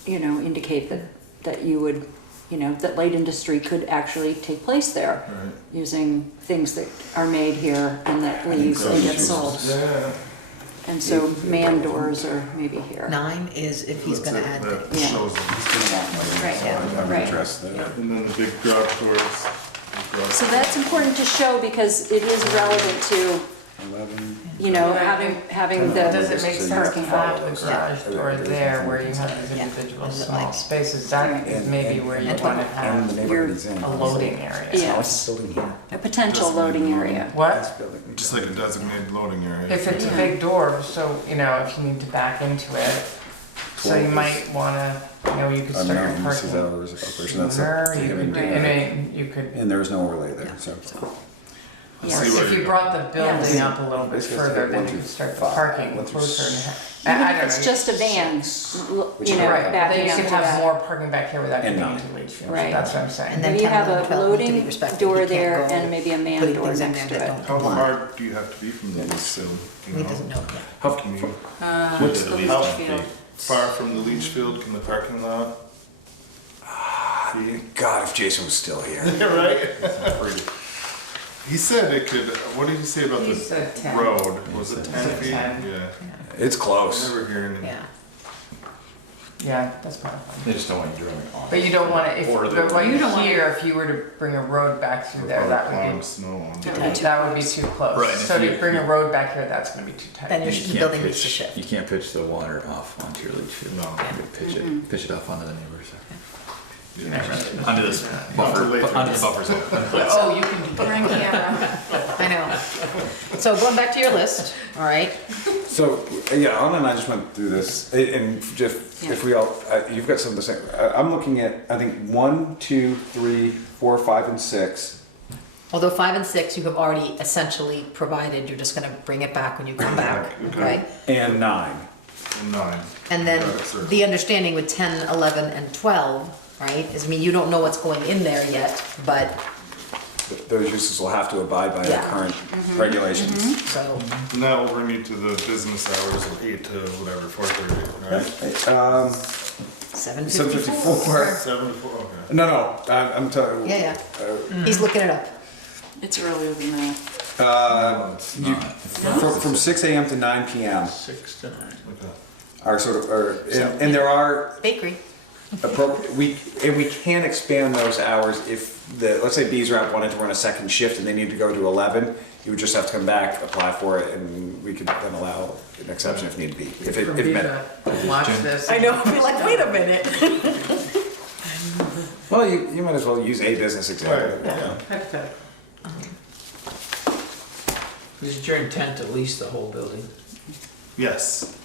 you know, indicate that you would, you know, that light industry could actually take place there, Right. using things that are made here and that leaves and get sold. Yeah. And so man doors are maybe here. 9 is if he's That's gonna it, add, that Yeah. shows them. Right, I'm right. interested. And then the big garage doors. So that's important to show because it is relevant to, 11. you know, having the Does it make sense to parking have lot. the garage door there where you have these Yeah. individual And small like- spaces? That is maybe where you and want to And the have neighborhood is in. a loading area. Yes, Building here. a potential loading area. What? Building. Just like a designated loading area. If it's a Yeah. big door, so, you know, if you need to back into it, so you 12 might wanna, you know, you could start your Unknown, this is parking hours of operation, that's sooner, up to you him could, and do- I Janet. mean, you could, And there is no overlay there, so. Yes. See where if you you're brought the building Yes. up a little bit It's just further, like then 1 you through could start the 5, parking 1 through closer and Even I if don't it's know. just a van, you know, Right, but then backing you up could to have that. more parking back here without And getting 9. into Leachfield, Right. that's what I'm saying. And then Maybe 10, have 11, a 12 need to be loading respected. door He can't there go and maybe a man putting door things in next there to that it. don't How belong. hard do you have to be from the leach field? You He know? doesn't know yet. How, Can you, What's the how leach field? far from the leach field can the parking lot be? God, if Jason was still here. Right? He said it could, what did he say about He the said 10. road? Was it He 10 said feet? 10. Yeah. It's I close. never hear anything. Yeah. Yeah, that's probably fine. They just don't want you driving on. But you don't want to, Or if, they- but what You you don't wanna- hear, if you were to bring a road back through there, that Plowing would snow on That it. would be be, too that would be close. too close. Right, and So if to you- bring a road back here, that's gonna be too tight. Then You your can't building needs pitch- to shift. You can't pitch the water off onto your leach field. No. You could pitch it off onto the neighbors. Yeah. Onto this buffer, later. onto the buffer zone. Oh, you can do Bring camera. I know. So going back to your list, all right? So, yeah, Anna and I just went through this, and just, if we all, you've got some of the same, I'm looking at, I think, 1, 2, 3, 4, 5, and 6. Although 5 and 6, you have already essentially provided, you're just gonna bring it back when you come back, Okay. right? And 9. And 9. And then Right, sure. the understanding with 10, 11, and 12, right, is, I mean, you don't know what's going in there yet, but, Those uses will have to abide by the Yeah. current regulations. so, And that will bring you to the business hours of 8 to whatever, 4:30, right? 7:54. 7 to 4, okay. No, I'm telling you. Yeah, he's looking it up. It's earlier than that. From 6 a.m. to 9 p.m. 6 to 9. Okay. are sort of, and there are Bakery. appropriate, we can expand those hours if let's say bees rep wanted to run a second shift and they need to go to 11, you would just have to come back, apply for it, and we could then allow an exception if need be, if it meant. Watch this. I know, I'd be like, wait a minute. Well, you might as well use a business example. Right. Is it your intent to lease the whole building? Yes.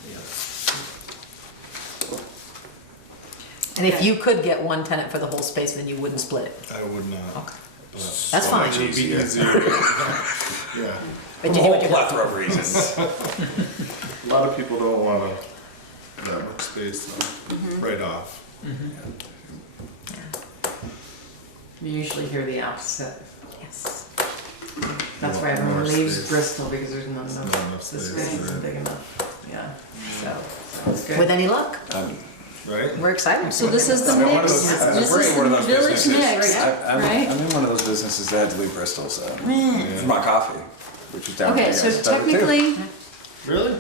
And if you could get one tenant for the whole space, then you wouldn't split it. I would not. Okay. But That's fine. it would be easier. Yeah. But A you do whole what you plethora of reasons. A lot of people don't want that much space though, right off. You usually hear the opposite. Yes. That's why More everyone leaves space. Bristol, because there's not Not enough, enough the space, space isn't right. big enough. Yeah, so it's good. With any luck, Right? we're excited. So this is the I'm in one of mix, those- this we're is in one of the those village businesses. mix, I'm right? in one of those businesses that had to leave Bristol, so, for my coffee, which is down Okay, there. so technically, Really?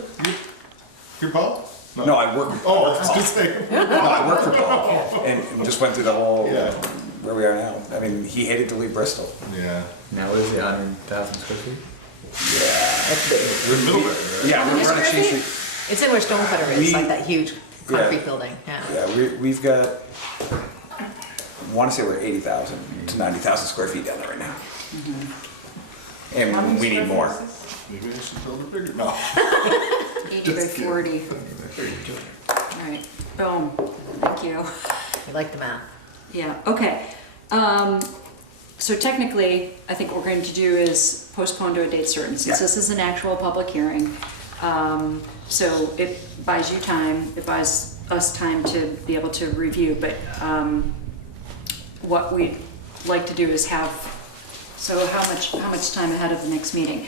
You're Paul? No, I work. Oh, I was gonna say. No, I work for Paul, and just went through the whole, Yeah. where we are now. I mean, he hated to leave Bristol. Yeah. Now what is it, 100,000 square feet? We're in Middlebury, right? Yeah, we're on a cheat sheet. It's in where Stonecutter is, We- like that huge concrete building, yeah. Yeah, we've got, I want to say we're 80,000 to 90,000 square feet down there right now. And we need more. Maybe I should build a bigger. No. 80 by 40. All right, boom, thank you. We like the math. Yeah, okay. So technically, I think what we're going to do is postpone to a date certain, since this is an actual public hearing. So it buys you time, it buys us time to be able to review, but what we'd like to do is have, so how much time ahead of the next meeting?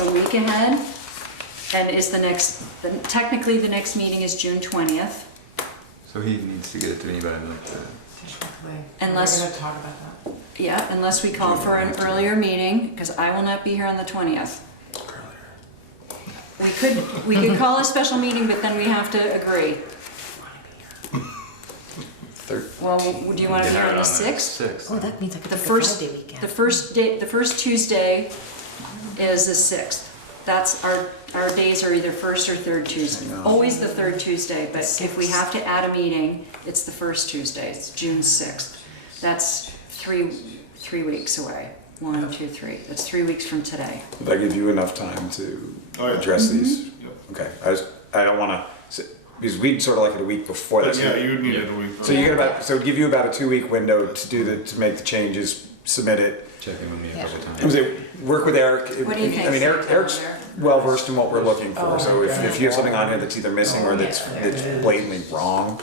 A week ahead? And is technically the next meeting is June 20th. So he needs to get it to me by like Technically. Unless- We're gonna talk about that. Yeah, unless we call for an earlier meeting, because I will not be here on the 20th. We could call a special meeting, but then we have to agree. Well, do you want to be here on the 6th? Oh, that means I could The take a first, 5-day weekend. the first Tuesday is the 6th. That's our days are either first or third Tuesday. Always the third Tuesday, but if we have to add a meeting, it's the first Tuesday. It's June 6th. That's three weeks away. 1, 2, 3. That's 3 weeks from today. Did that give you enough time to Oh, yeah. address these? Yep. Okay, I don't want to, because we'd sort of like it a week before But this. yeah, you would need it a week. So you get about, so it'd give you about a 2-week window to make the changes, submit it. check in with me a couple I times. would say, work with Eric. What do you think? I mean, Eric's well versed in what we're looking for, so if you have something on here that's either missing or that's blatantly wrong,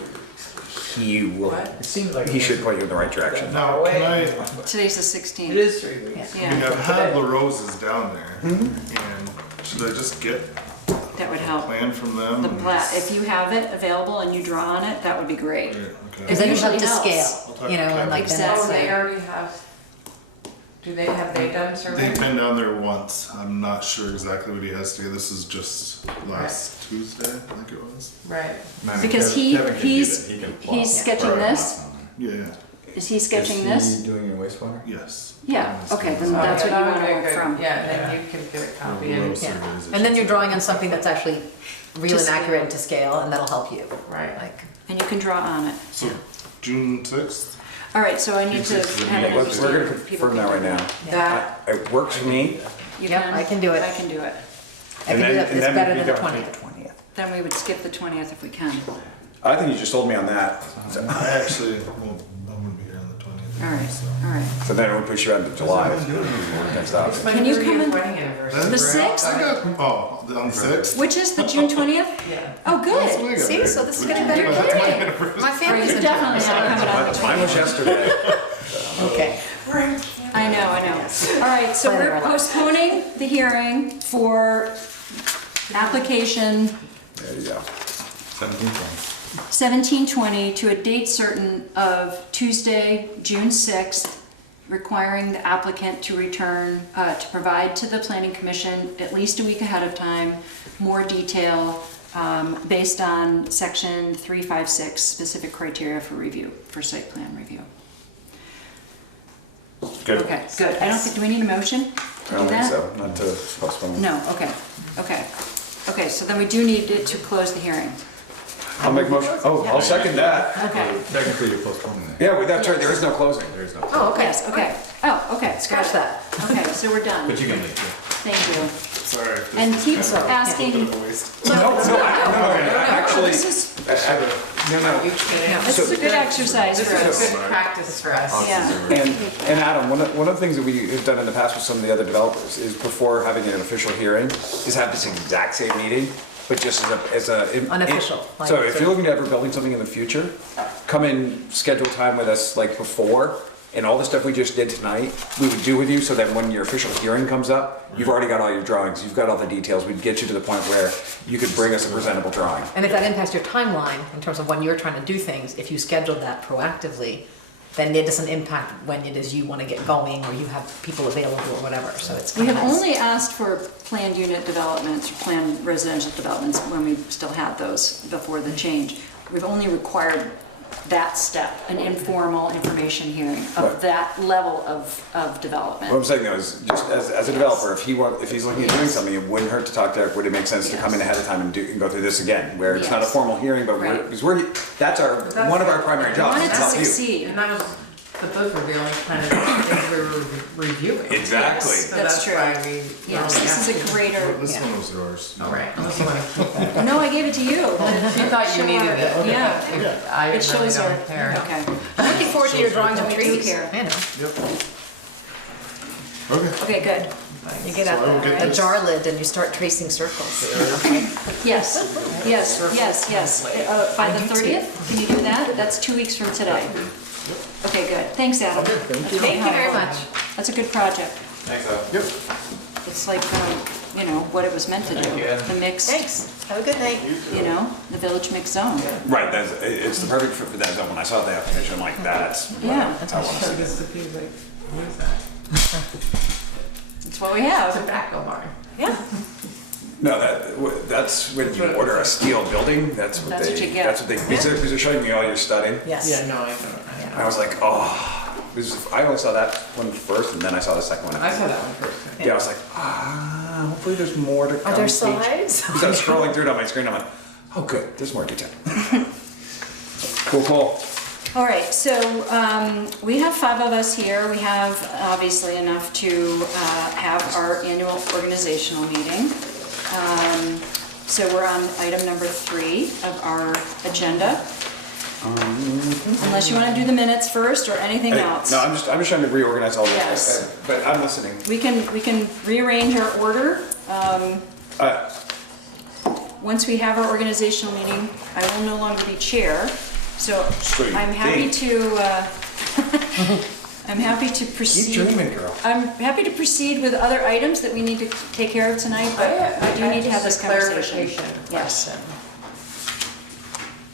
he will, It seems like. he should point you in the right direction. Now, can I, Today's the 16th. It is 3 weeks. we Yeah, have had La Rosa's down there, and should I just get that would a help. plan from them? The and- if you have it available and you draw on it, that would be great. Yeah, okay. Because then you have to usually helps. scale, you know, and like Exactly. Oh, they already have. Have they done surveys? They've been down there once. I'm not sure exactly what he has to do. This is just last Tuesday, I think it was. Right. Because Kevin can do he's, that. He can plot. he's sketching this? Yeah, Is he sketching this? doing your wastewater? yes. Yeah, okay, then that's what you want to Okay, work good. from. Yeah, then you can get a copy Road and, surveys, And then you're drawing on something that's actually real To and scale. accurate and to scale, and that'll help you. right. Like, And you can draw on it. So June 6th? All right, so I need to have it We're understand. gonna People confirm that right now. That, It works for me. You Yep, can? I can do it. I can do it. I can do that, it's better than the 20th. 20th. Then we would skip the 20th if we can. I think you just told me on that. So, I actually, well, I wouldn't be here on the 20th. All right, so. all right. so then it would push you out to July. Next up. it's my Can you 30th come in- wedding anniversary. The 6th? I got, on the 6th? Which is the June 20th? Yeah. Oh, good. See, so this is getting better. That's my kidding. anniversary. My All right, family's you're in definitely town. not coming on the Mine was 20th. yesterday. Okay. I know, I know. All right, so Planning we're our lives. postponing the hearing for application There you go. 1720. 1720 to a date certain of Tuesday, June 6th, requiring the applicant to return, to provide to the planning commission at least a week ahead of time, more detail based on section 356, specific criteria for review, for site plan review. Good. Okay, good. I don't think, do we need a motion I to don't do think that? so, not to postpone. No, okay, okay. Okay, so then we do need to close the hearing. I'll make a motion. Oh, I'll second that. Okay. Technically, you're postponing it. Yeah, that's right, there is no closing. There's no. Oh, okay. Yes, okay. Oh, okay. Scratch that. Okay, so we're done. But you can leave. Thank you. Sorry. if this And is keep kind of asking, a waste. No, actually, this is, no. this is a good exercise This for is us. good practice for us. Yeah. And Adam, one of the things that we have done in the past with some of the other developers is before having an official hearing, is have this exact same meeting, but just as a. Unofficial, like- So if you're looking to ever building something in the future, come in, schedule time with us like before, and all the stuff we just did tonight, we would do with you so that when your official hearing comes up, you've already got all your drawings, you've got all the details, we'd get you to the point where you could bring us a presentable drawing. And if that impacts your timeline in terms of when you're trying to do things, if you schedule that proactively, then it doesn't impact when it is you want to get going or you have people available or whatever, so it's We kind have of nice. only asked for planned unit developments, or planned residential developments when we still had those before the change. We've only required that step, an informal information hearing Right. of that level of What I'm development. saying though is, just as a developer, if he's looking at doing something, it wouldn't hurt to talk to Eric, would it make sense to come in ahead of time and go through this again? Where it's not a Yes. formal hearing, but Right. that's one of our primary We jobs, wanted is to to help you. succeed. And that was, but those were the only kind of things we were reviewing. Exactly. So That's that's true. why we. Yes, this is a greater, This Yeah. one was yours. All right, unless you want to keep that. no, I gave it to you. She thought you needed it. Yeah. I It really shows her, don't care. okay. I'm looking forward to your drawings of We do trees. care. I know. Okay. Okay, good. You get So I will get a this. jar lid and you start tracing circles. Yes, yes, yes, yes. By the 30th, can you do that? That's 2 weeks from today. Okay, good. Thanks, Adam. Thank you very much. That's a good project. Thanks, Al. Yep. It's like, what it was meant to do. Thank you, Adam. The mixed, Thanks. Have a good night. the village mixed zone. Right, it's the perfect fit for that zone. When I saw the application, I'm like, that's what Yeah. I want to So see. this is the piece like, what is that? That's what we have. Tobacco barn. Yeah. No, that's when you order a steel building, that's what That's what you get. because they're showing me all your studying. Yes. Yeah, no, I know. And I was like, oh, I only saw that one first and then I saw the second one. I saw that one first. Yeah, I was like, hopefully there's more to come. Are there each- sides? Because I was scrolling through it on my screen, I'm like, oh good, there's more detail. Cool. All right, so we have 5 of us here. We have obviously enough to have our annual organizational meeting. So we're on item number 3 of our agenda. Unless you want to do the minutes first or anything Hey, else. no, I'm just trying to reorganize all this. Yes. But I'm listening. We can rearrange our order. Once we have our organizational meeting, I will no longer be chair. So Sweet. I'm happy Thanks. to, I'm happy to proceed. Keep dreaming, girl. I'm happy to proceed with other items that we need to take care of tonight, but I do need to have this conversation. Clarification Yes. question.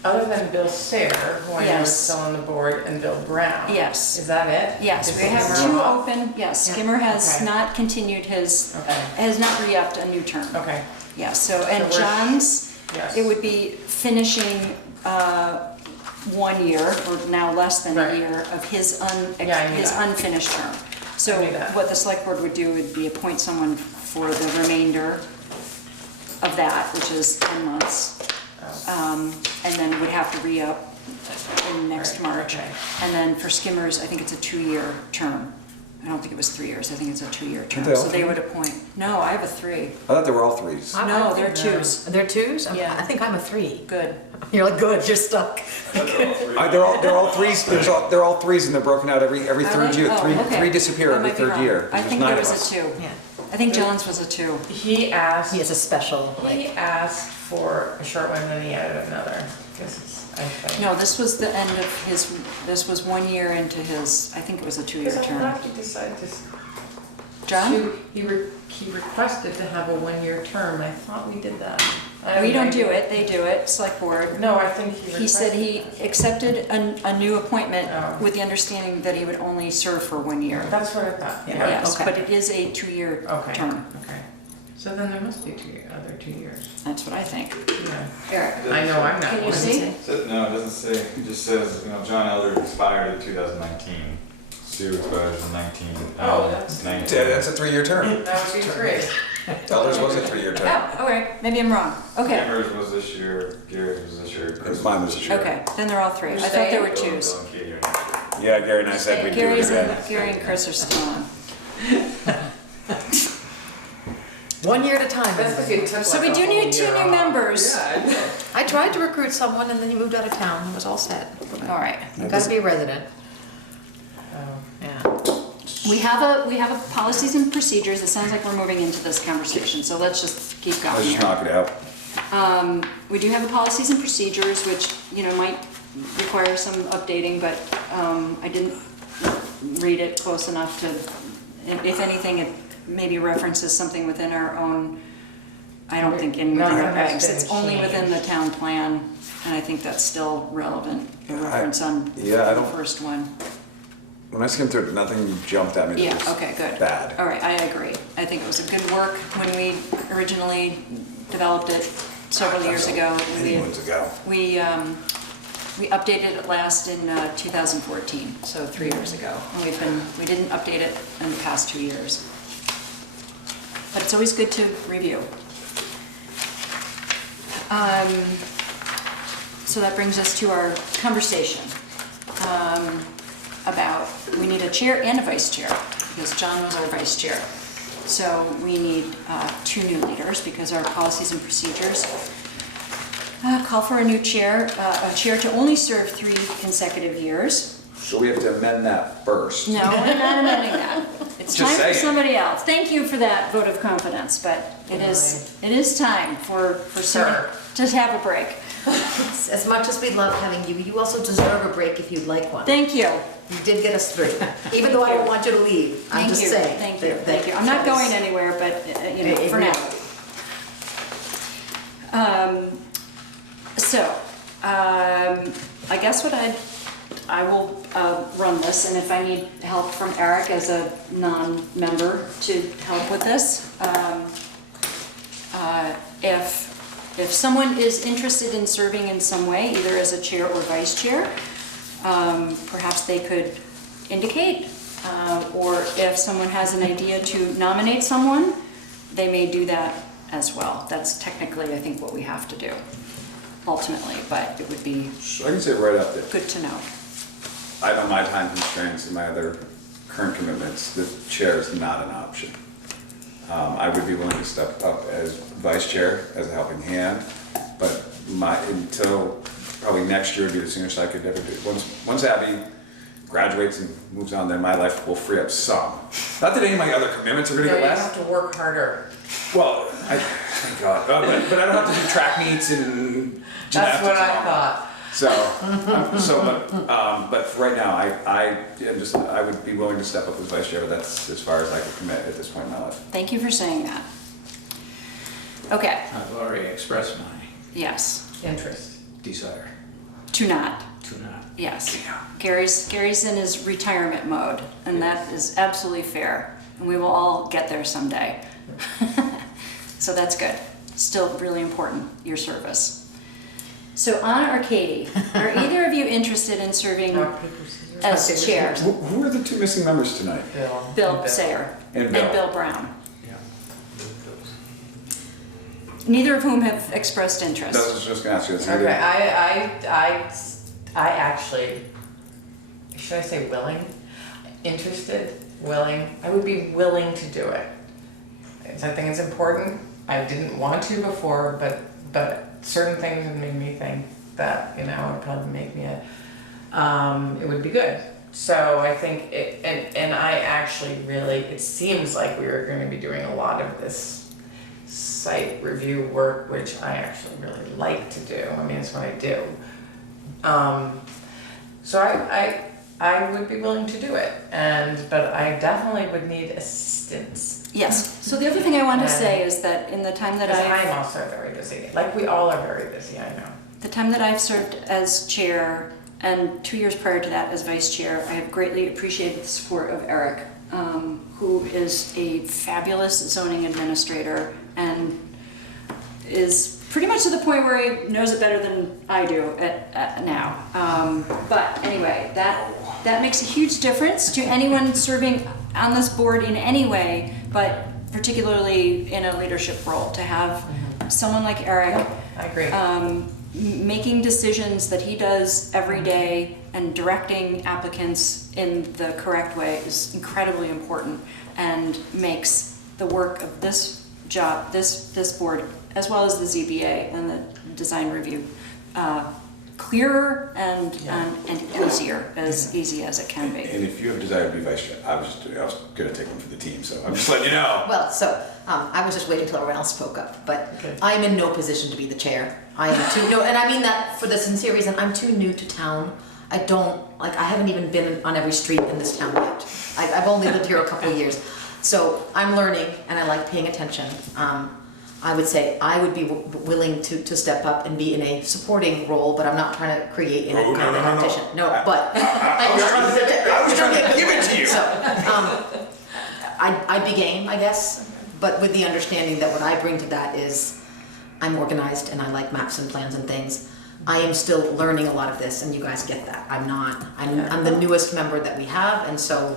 Other than Bill Sayre, who I know is Yes. still on the board, and Bill Brown. Yes. Is that it? Yes, Is we have Skimmer two off? open, yes, Skimmer has Okay. not continued his, Okay. has not re-upped a new term. Okay, Yeah, so, and So we're- John's, yes. it would be finishing 1 year, or now less than a Right. year, of his Yeah, I knew his that. unfinished term. So I knew that. what the select board would do would be appoint someone for the remainder of that, which is 10 months. And then would have to re-up in next Right, March. okay. And then for Skimmers, I think it's a 2-year term. I don't think it was 3 years, I think it's a 2-year term. they all So they three? would appoint, no, I have a 3. I thought they were all threes. No, they're 2s. They're twos? Yeah. I think I'm a 3. Good. You're like, good, you're stuck. They're all threes. They're all threes, and they're broken out every Are third they? year. Oh, okay. Three disappear I every might be third wrong. year. I There's think 9 there of was us. a 2. Yeah. I think John's was a 2. He asked, He has a special, he like, asked for a short one, then he added another. This is, I think. No, this was the end of his, this was 1 year into his, I think it was a 2-year Because I term. thought he decided to. John? He requested to have a 1-year term, I thought we did that. We don't do it, they do it, select board. No, I think he requested. He said he accepted a new appointment Oh. with the understanding that he would only serve for 1 year. That's what I thought, yeah. Yes, okay. but it is a 2-year Okay, term. okay. So then there must be other 2 years. That's what I think. Yeah. Eric? I know I'm not. Can you one. see? No, it doesn't say, it just says, John Elder expired in 2019. Sue expires in 19. Oh, that's- 19. Yeah, that's a 3-year term. That would be great. Elders was a 3-year term. Oh, okay, maybe I'm wrong. Okay, Amber's was this year, Gary's was this year. Chris Mine was this year. okay, then they're all 3. I You're thought there were Bill- 2s. Bill and Katie are next year. Yeah, Gary and I said we'd do it Gary's again. Gary and Chris are still on. 1 year at a time. That's because it took So like we a do whole need 2 year new off. members. Yeah, I know. I tried to recruit someone and then he moved out of town. It was all set. All right. You gotta be a resident. Oh. Yeah. We have a policies and procedures. It sounds like we're moving into this conversation, so let's just keep going Let's just here. knock it out. We do have the policies and procedures, which, might require some updating, but I didn't read it close enough to, if anything, it maybe references something within our own, I don't think in within our Nothing has regs. been It's only within the changed. town plan, and I think that's still relevant, the reference on yeah, I the don't- first one. When I skimmed through it, nothing jumped at me that Yeah, was okay, good. bad. All right, I agree. I think it was a good work when we originally developed it several years ago. Many moons ago. We updated it last in 2014, so 3 years ago. And we didn't update it in the past 2 years. But it's always good to review. So that brings us to our conversation about, we need a chair and a vice chair, because John was our vice chair. So we need 2 new leaders, because our policies and procedures call for a new chair, a chair to only serve 3 consecutive years. So we have to amend that first. No, we're not amending that. It's Just time for saying. somebody else. Thank you for that vote of confidence, but it is time for somebody to have a break. As much as we love having you, you also deserve a break if you'd like one. Thank you. You did get us through, even though I don't want you to leave. I'm Thank just you. saying. Thank you. that- Thank you. I'm not going anywhere, but, for now. I guess I will run this, and if I need help from Eric as a non-member to help with this, if someone is interested in serving in some way, either as a chair or vice chair, perhaps they could indicate, or if someone has an idea to nominate someone, they may do that as well. That's technically, I think, what we have to do ultimately, but it would be So I can say right up that good to know. I know my time constraints and my other current commitments, the chair is not an option. I would be willing to step up as vice chair, as a helping hand, but until probably next year would be the soonest I could ever do. Once Abby graduates and moves on, then my life will free up some. Not that any of my other commitments are gonna No, get you less. have to work harder. Well, thank God, but I don't have to do track meets and That's gymnastics what and I all that. thought. But for right now, I would be willing to step up as vice chair, but that's as far as I could commit at this point in my life. Thank you for saying that. Okay, I've already expressed my yes. Interest. desire. To not. To not. Yes. Gary's in his retirement mode, and that is absolutely fair. And we will all get there someday. So that's good. Still really important, your service. So Anna or Katie, are either of you interested in serving as chair? Who are the two missing members tonight? Bill Sayer And and Bill. Bill Brown. Yeah. Neither of whom have expressed interest. I was just gonna ask you this. Okay, I actually, should I say willing? Interested, willing, I would be willing to do it. I think it's important. I didn't want to before, but certain things have made me think that, it would probably make me it would be good. So I think, and I actually really, it seems like we are going to be doing a lot of this site review work, which I actually really like to do. I mean, it's what I do. So I would be willing to do it, but I definitely would need assistance. Yes. So the other thing I want to say is that in the time that Because I'm I've also very busy. Like we all are very busy, I know. the time that I've served as chair and 2 years prior to that as vice chair, I have greatly appreciated the support of Eric, who is a fabulous zoning administrator and is pretty much to the point where he knows it better than I do now. But anyway, that makes a huge difference to anyone serving on this board in any way, but particularly in a leadership role, to have someone like Eric I agree. making decisions that he does every day and directing applicants in the correct way is incredibly important and makes the work of this job, this board, as well as the ZBA and the design review, clearer and easier, as easy as it can be. And if you have a desire to be vice chair, I was gonna take one for the team, so I'm just letting you know. Well, so, I was just waiting till everyone else spoke up, but Okay. I am in no position to be the chair. I am too, no, and I mean that for the sincere reason, I'm too new to town. I haven't even been on every street in this town yet. I've only lived here a couple of years. So I'm learning and I like paying attention. I would say I would be willing to step up and be in a supporting role, but I'm not trying to create any Oh, kind of no. competition. No, but. I was trying to give it to you. So, I'd be game, I guess, but with the understanding that what I bring to that is I'm organized and I like maps and plans and things. I am still learning a lot of this, and you guys get that. I'm the newest member that we have, and so,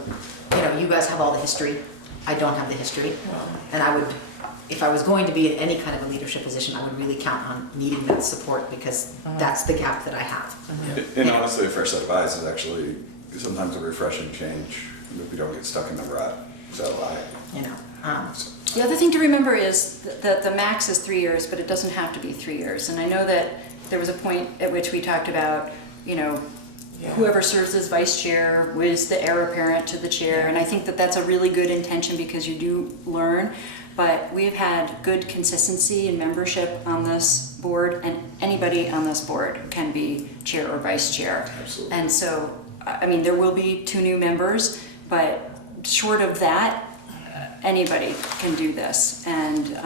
you guys have all the history. I don't have the history, and I would, if I was going to be in any kind of a leadership position, I would really count on needing that support, because that's the gap that I have. And honestly, a fresh set of eyes is actually sometimes a refreshing change if we don't get stuck in the rut. So The other thing to remember is that the max is 3 years, but it doesn't have to be 3 years. And I know that there was a point at which we talked about, whoever serves as vice chair was the heir apparent to the chair. And I think that that's a really good intention, because you do learn. But we've had good consistency in membership on this board, and anybody on this board can be chair or vice chair. Absolutely. And so, I mean, there will be 2 new members, but short of that, anybody can do this. And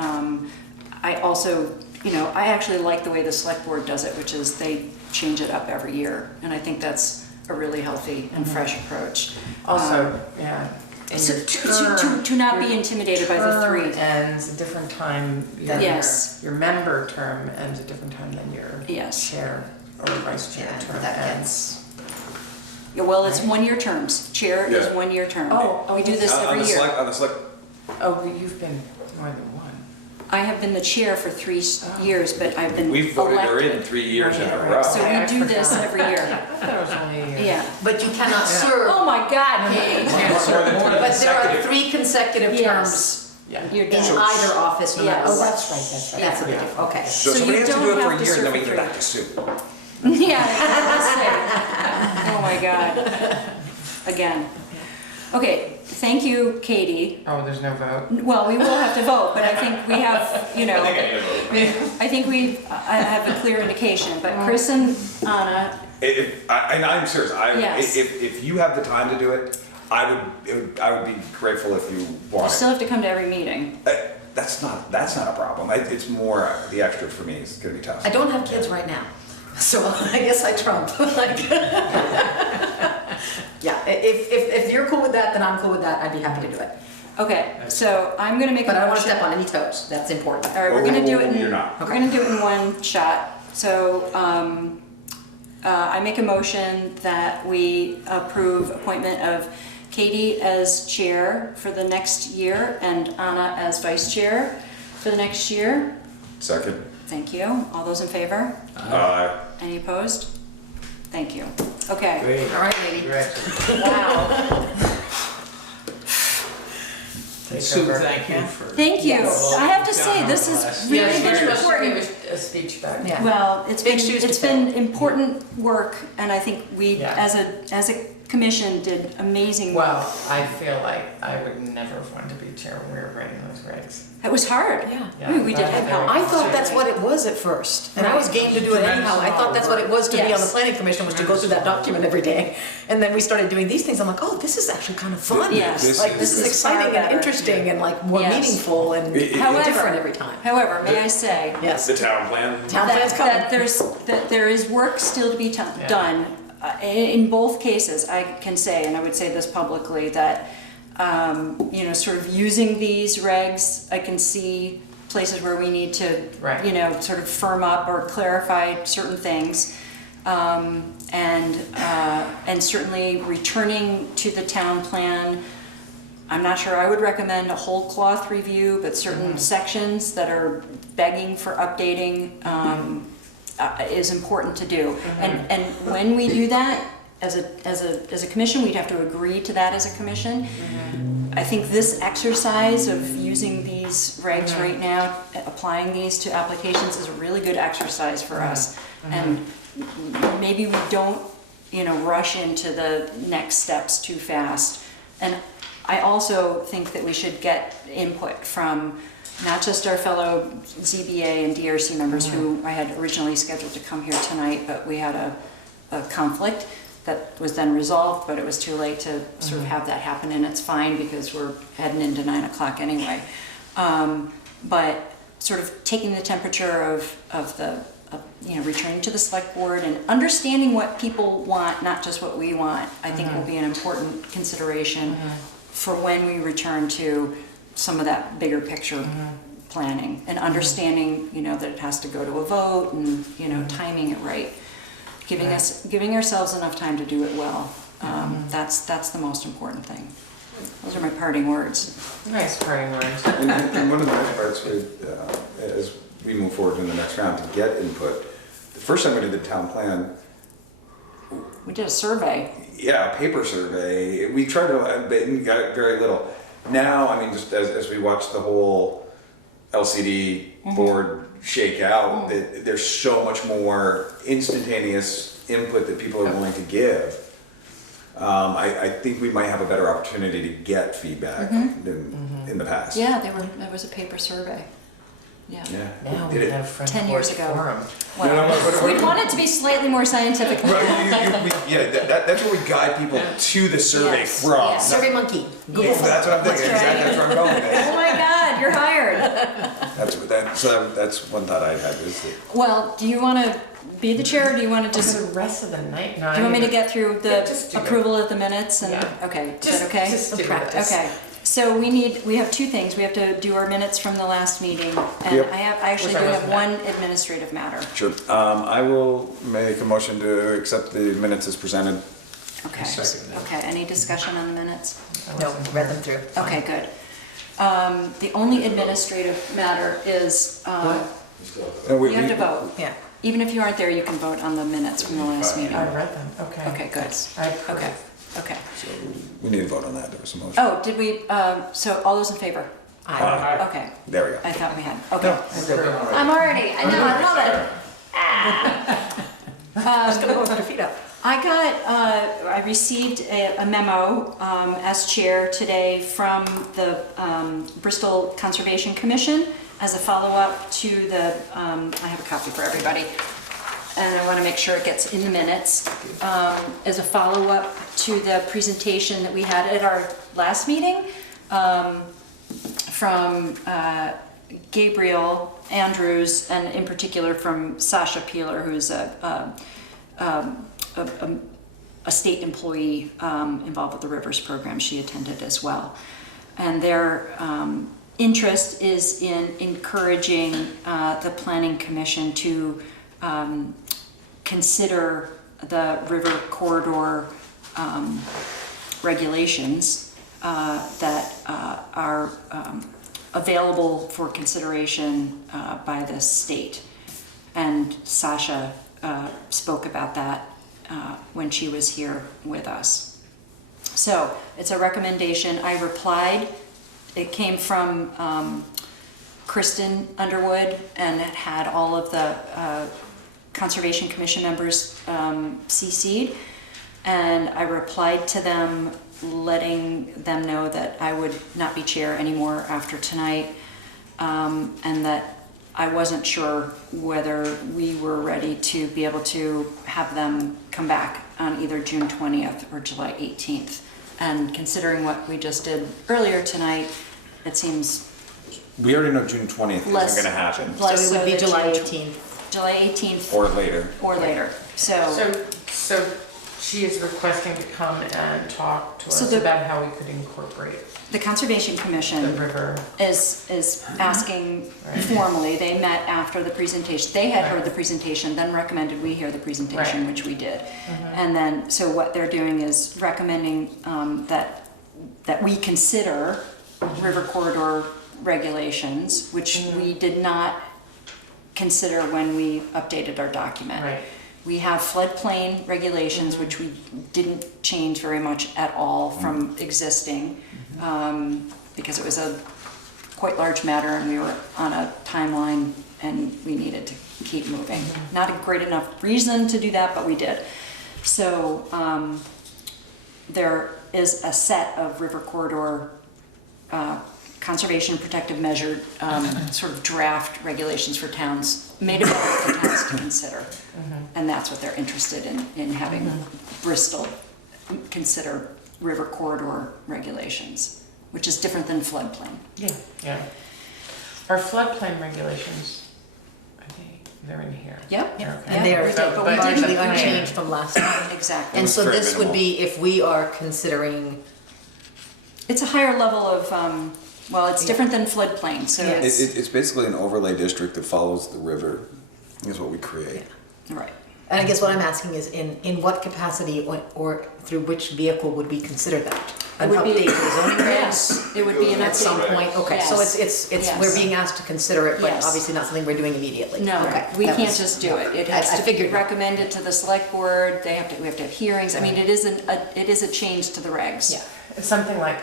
I also, I actually like the way the select board does it, which is they change it up every year. And I think that's a really healthy and fresh approach. Also, yeah. And So your to not be intimidated by the 3. term ends a different time than Yes. your member term ends a different time than your Yes. chair or vice chair Yeah, term that ends. Yeah, well, it's 1-year terms. Chair is Yeah. 1-year term. Oh, We do this every year. On the select, Oh, but you've been more than one. I have been the chair for 3 years, but I've been we've voted her in elected. 3 years in a Right, row. So I we do this forgot. every year. I thought it was only a year. Yeah. But you cannot serve, Oh my God, Kate. but there are 3 consecutive Yes. terms Yeah. You're in done. either office, no matter Yes. Oh, what. that's right, that's right. That's what Yeah. they do, okay. So So somebody you has to don't do it for have a to year, and then serve we for get 3. back to sue. Yeah, that's it. Oh my God. Again. Okay, thank you, Katie. Oh, there's no vote? Well, we will have to vote, but I think we have, I think I have a clear indication, but Chris and Anna, And I'm serious. Yes. If you have the time to do it, I would be grateful if you you want still it. have to come to every meeting. That's not a problem. It's more the extra for me is gonna be tough. I don't have kids right now. So I guess I trump. Like, yeah, if you're cool with that, then I'm cool with that. I'd be happy to do it. Okay, so I'm gonna make a But I don't want to motion. step on any toes. That's important. All right, we're gonna do it You're in, not. we're gonna do it in one shot. So, I make a motion that we approve appointment of Katie as chair for the next year and Anna as vice chair for the next year. Second. Thank you. All those in favor? Any opposed? Thank you. Okay. Great. All right, lady. Congratulations. Wow. Hey, Sue, thank you for. Thank you. Yes. I have to say, this is really Yeah, been you're supposed to important. give a speech back. Yeah. Well, it's Big been, shoes to it's fill. been important work, and I think we, Yeah. as a commission, did amazing work. Well, I feel like I would never want to be chair when we were writing those regs. It was hard. Yeah. I mean, we did have help. I thought that's what it was at first, and I was game to do it anyhow. I thought that's what it was to be on the Yes. planning commission, was to go through that document every day. And then we started doing these things, I'm like, oh, this is actually kind of fun. Yes. Like, this is This is far exciting and better. interesting and like more Yes. meaningful and However- different every time. However, may I say, Yes. The town plan. Town plan's coming. that there is work still to be done. In both cases, I can say, and I would say this publicly, that, you know, sort of using these regs, I can see places where we need to, Right. you know, sort of firm up or clarify certain things. And certainly returning to the town plan, I'm not sure I would recommend a whole cloth review, but certain sections that are begging for updating is important to do. And when we do that, as a commission, we'd have to agree to that as a commission. I think this exercise of using these regs right now, applying these to applications, is a really good exercise for us. And maybe we don't, you know, rush into the next steps too fast. And I also think that we should get input from not just our fellow ZBA and DRC members who I had originally scheduled to come here tonight, but we had a conflict that was then resolved, but it was too late to sort of have that happen, and it's fine because we're heading into 9 o'clock anyway. But sort of taking the temperature of the, you know, returning to the select board and understanding what people want, not just what we want, I think will be an important consideration for when we return to some of that bigger picture planning and understanding, you know, that it has to go to a vote and, you know, timing it right. Giving ourselves enough time to do it well. That's the most important thing. Those are my parting words. Nice parting words. And one of the nice parts with, as we move forward in the next round to get input, the first time we did the town plan, We did a survey. yeah, a paper survey, we tried to, but we got very little. Now, I mean, just as we watch the whole LCD board shake out, there's so much more instantaneous input that people are willing to give. I think we might have a better opportunity to get feedback than in the past. Yeah, there was a paper survey. Yeah. Yeah. Now Did we it- have front 10 years porch ago. forum. Well, we want it to be slightly more scientific. Yeah, that's where we guide people to the survey Yes, from. yes. Survey monkey, Google. That's what I'm thinking, exactly, that's where I'm going with Oh this. my God, you're hired. That's one thought I had, is that Well, do you want to be the chair, or do you want to Just just, the rest of the night? No, do you want me to get through Yeah, the just do it. approval of the minutes and, Yeah. okay, is Just, that okay? just do practice. it. Okay, so we have two things. We have to do our minutes from the last meeting, and Yep. I actually Which do I have wasn't one administrative matter. Sure. I will make a motion to accept the minutes as presented. Okay, Second that. okay, any discussion on the minutes? No, read them through. Okay, good. The only administrative matter is, you have to vote. Yeah. Even if you aren't there, you can vote on the minutes from the last meeting. I read them, okay. Okay, good. I approve. Okay, okay. We need to vote on that, there was a motion. Oh, did we, so all those in favor? I, Okay, There we go. I thought we had, okay. I I'm already, I know, I love it. I was gonna go with my feet up. I received a memo as chair today from the Bristol Conservation Commission as a follow-up to the, I have a copy for everybody, and I want to make sure it gets in the minutes, as a follow-up to the presentation that we had at our last meeting from Gabriel Andrews, and in particular from Sasha Peeler, who's a state employee involved with the Rivers program. She attended as well. And their interest is in encouraging the Planning Commission to consider the river corridor regulations that are available for consideration by the state. And Sasha spoke about that when she was here with us. So it's a recommendation. I replied. It came from Kristen Underwood, and it had all of the Conservation Commission members CC'd. And I replied to them, letting them know that I would not be chair anymore after tonight, and that I wasn't sure whether we were ready to be able to have them come back on either June 20th or July 18th. And considering what we just did earlier tonight, it seems We already know June 20th isn't less. gonna happen, So it would be than July June- 18th. July 18th or later. or later. So she is requesting to come and talk to So us the- about how we could incorporate the Conservation the Commission river. is asking formally. They met after the presentation. They had heard the presentation, then recommended we hear the presentation, Right. which we did. And then, so what they're doing is recommending that we consider river corridor regulations, which we did not consider when we updated our document. Right. We have floodplain regulations, which we didn't change very much at all from existing, because it was a quite large matter and we were on a timeline and we needed to keep moving. Not a great enough reason to do that, but we did. So there is a set of river corridor conservation protective measure sort of draft regulations for towns, made available to towns to consider. And that's what they're interested in having Bristol consider river corridor regulations, which is different than floodplain. Yeah. Our floodplain regulations, they're in here. Yep. Okay. And they are But we largely didn't- unchanged from last time. Exactly. And so very this would minimal. be if we are considering, It's a higher level of, well, it's different than floodplain, so Yeah. it's, It's basically an overlay district that follows the river, is what we create. right. and I guess what I'm asking is in what capacity or through which vehicle would we consider that? An would be- update to the zoning regs? Yes, it would be an At some update. point, okay, so Yes. it's, Yes. we're being asked to consider it, but Yes. obviously not something we're doing immediately. No, Okay, we that can't was- just do it. It I has to be figured. recommended to the select board, we have to have hearings. I mean, it is a change to the regs. Yeah. Something like,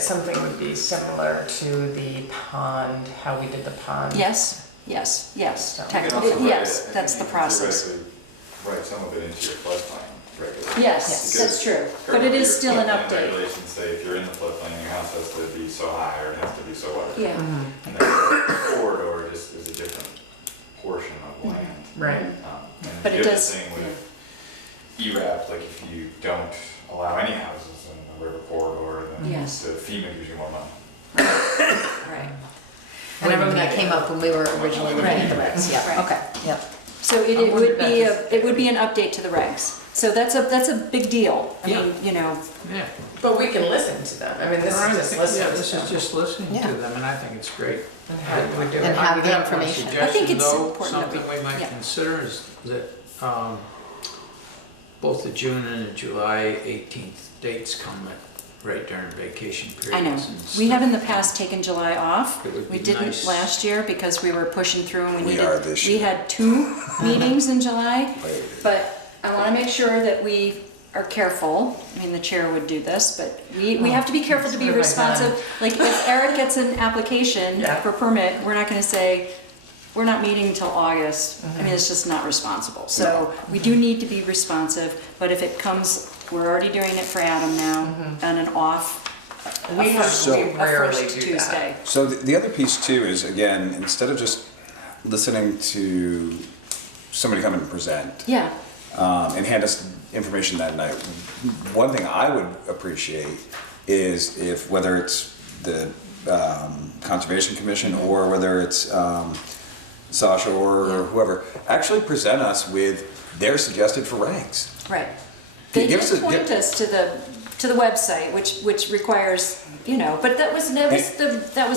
something would be similar to the pond, how we did the pond. Yes, yes. You can also Technically, write yes, it- that's the process. theoretically Write some of it into your floodplain regulations. Yes, Because that's true. But it currently is your still an floodplain update. Regulations say if you're in the floodplain, your house has to be so high or it has to be so wide. Yeah, And then the corridor just is a different portion of land. Right. And But it the other does- thing with ERAP, like if you don't allow any houses in the river corridor, then Yes. the FEMA gives you more money. right. I remember that came up when we were originally looking at the regs, yeah, Right. okay, yep. So it I wonder would if be that's- it would be an update to the regs. So that's a big deal. I mean, you know, Yeah. But we can listen to them. I mean, this Right, is just listening Yeah, to this them. is just listening Yeah. to them, and I think it's great. And how do we do And it? have I would the have one information. I think suggestion, it's though, important that we- something we might yeah. consider is that both the June and the July 18th dates come at right during vacation I periods. know. and We have in the stuff. past taken July off. It would We be didn't nice. last year because we were pushing through and we We needed. are this We year. had 2 meetings in July, but I want to make sure that we are careful. I mean, the chair would do this, but we have to be careful to be What have I done? responsive. Like if Eric gets an application Yeah. for permit, we're not going to say, we're not meeting until August. I mean, it's just not responsible. So we do need to be responsive, but if it comes, we're already doing it for Adam now, on an off. We have, So- we rarely first do that. Tuesday. So the other piece too is, again, instead of just listening to somebody come and present, Yeah, and hand us information that night, one thing I would appreciate is if, whether it's the Conservation Commission, or whether it's Sasha or whoever, actually present us with their suggested for regs. Right. They Give did us a- point us to the website, which requires, but that was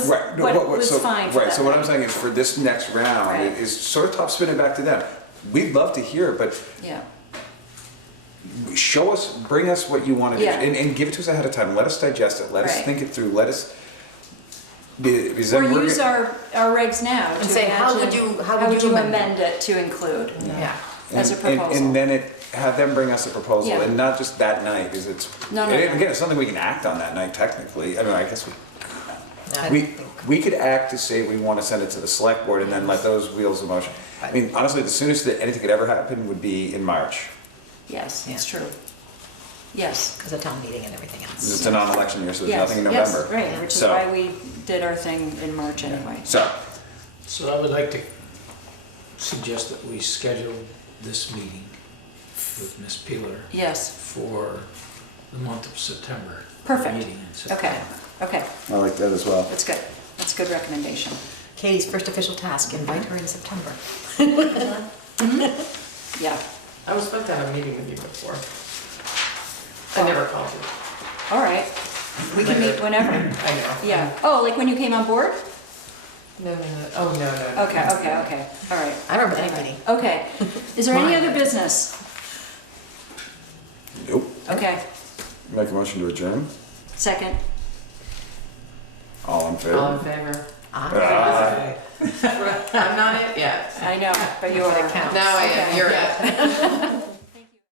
Right. No, what was so, fine for right. that So what I'm night. saying is, for this next round, Right. is sort of top spinning back to them. We'd love to hear it, but Yeah, show us, bring us what you want to do, Yeah. and give it to us ahead of time. Let us digest it. Let us Right. think it through. Let us. Because or then we're use gonna- our regs now to say, how would imagine- you- how how would you amend amend it to include Yeah. as a and, proposal. And then have them bring us a proposal, Yeah. and not just that night, because it's. No, no, and no. again, it's something we can act on that night technically. I mean, I guess I we think- we could act to say we want to send it to the select board, and then let those wheels of motion. I mean, honestly, the soonest that anything could ever happen would be in March. Yes, Yeah. it's true. Yes. Because of town meeting and everything else. It's a non-election year, so there's Yes, nothing in yes, November. right, which is So- why we did our thing in March anyway. So, So I would like to suggest that we schedule this meeting with Ms. Peeler Yes, for the month of September. Perfect. Meeting in September. okay, I like that as well. that's good. That's a good recommendation. Katie's first official task, invite her in September. Yeah, I was supposed to have a meeting with you before. I never called you. all right. We can meet whenever. I know. Yeah. Oh, like when you came on board? No, no, no. Oh, no, no, no. Okay, all right. I remember that meeting. Okay. Is there any Mine. other business? Nope. Okay, Make a motion to adjourn. second. All in favor? All in favor? Ah. I'm not it yet. I know, but you are. Counts. Now I am, Okay. you're it.